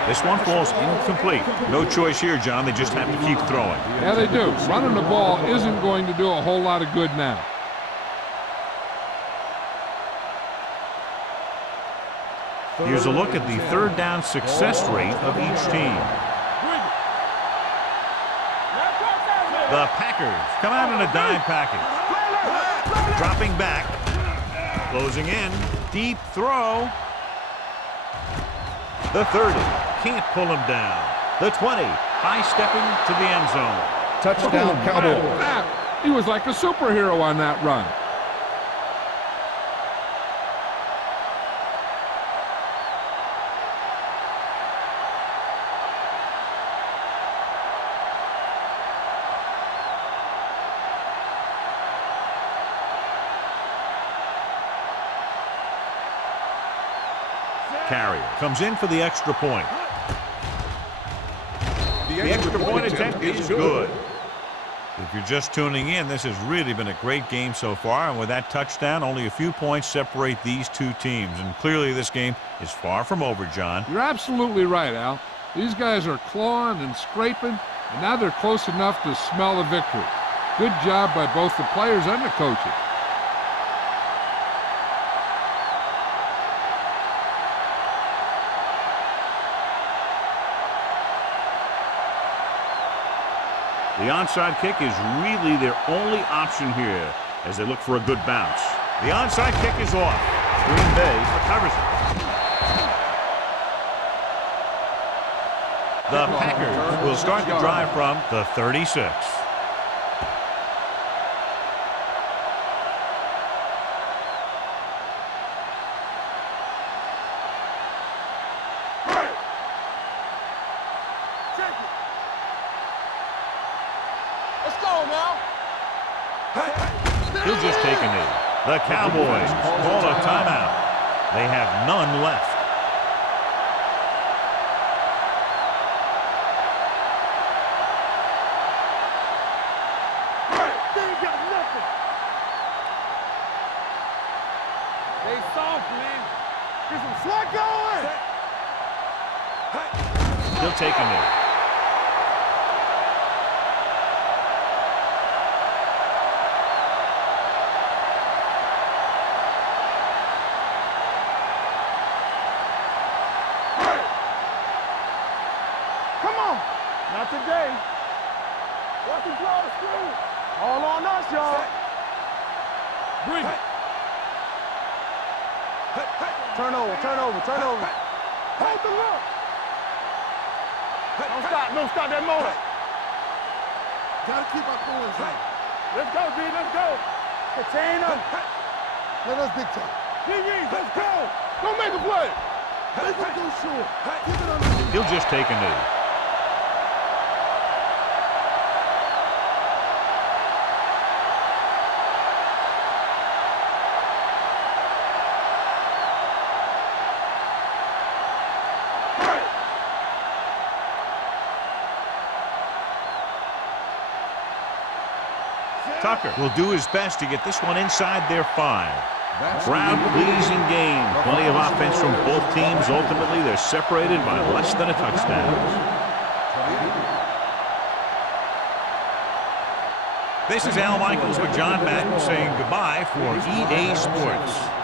This one falls incomplete. No choice here, John. They just have to keep throwing. Yeah, they do. Running the ball isn't going to do a whole lot of good now. Here's a look at the third down success rate of each team. The Packers come out in a dime package. Dropping back. Closing in. Deep throw. The 30. Can't pull him down. The 20. High stepping to the end zone. Touchdown, Cowboys. He was like a superhero on that run. Carrier comes in for the extra point. The extra point attempt is good. If you're just tuning in, this has really been a great game so far, and with that touchdown, only a few points separate these two teams. And clearly this game is far from over, John. You're absolutely right, Al. These guys are clawing and scraping, and now they're close enough to smell the victory. Good job by both the players and the coaches. The onside kick is really their only option here as they look for a good bounce. The onside kick is off. Green Bay recovers it. The Packers will start the drive from the 36. Let's go now. He'll just take a knee. The Cowboys call a timeout. They have none left. They ain't got nothing. They soft, man. Get some slack going. He'll take a knee. Come on. Not today. Watch him draw the screw. All on us, y'all. Bring it. Turnover, turnover, turnover. Hold the look. Don't stop that motor. Gotta keep our coolers on. Let's go, B, let's go. Contain them. Let us big time. Let's go. Don't make a play. Make him go short. Keep it on. He'll just take a knee. Tucker will do his best to get this one inside their 5. Crowd-pleasing game. Plenty of offense from both teams. Ultimately, they're separated by less than a touchdown. This is Al Michaels with John Madden saying goodbye for EA Sports.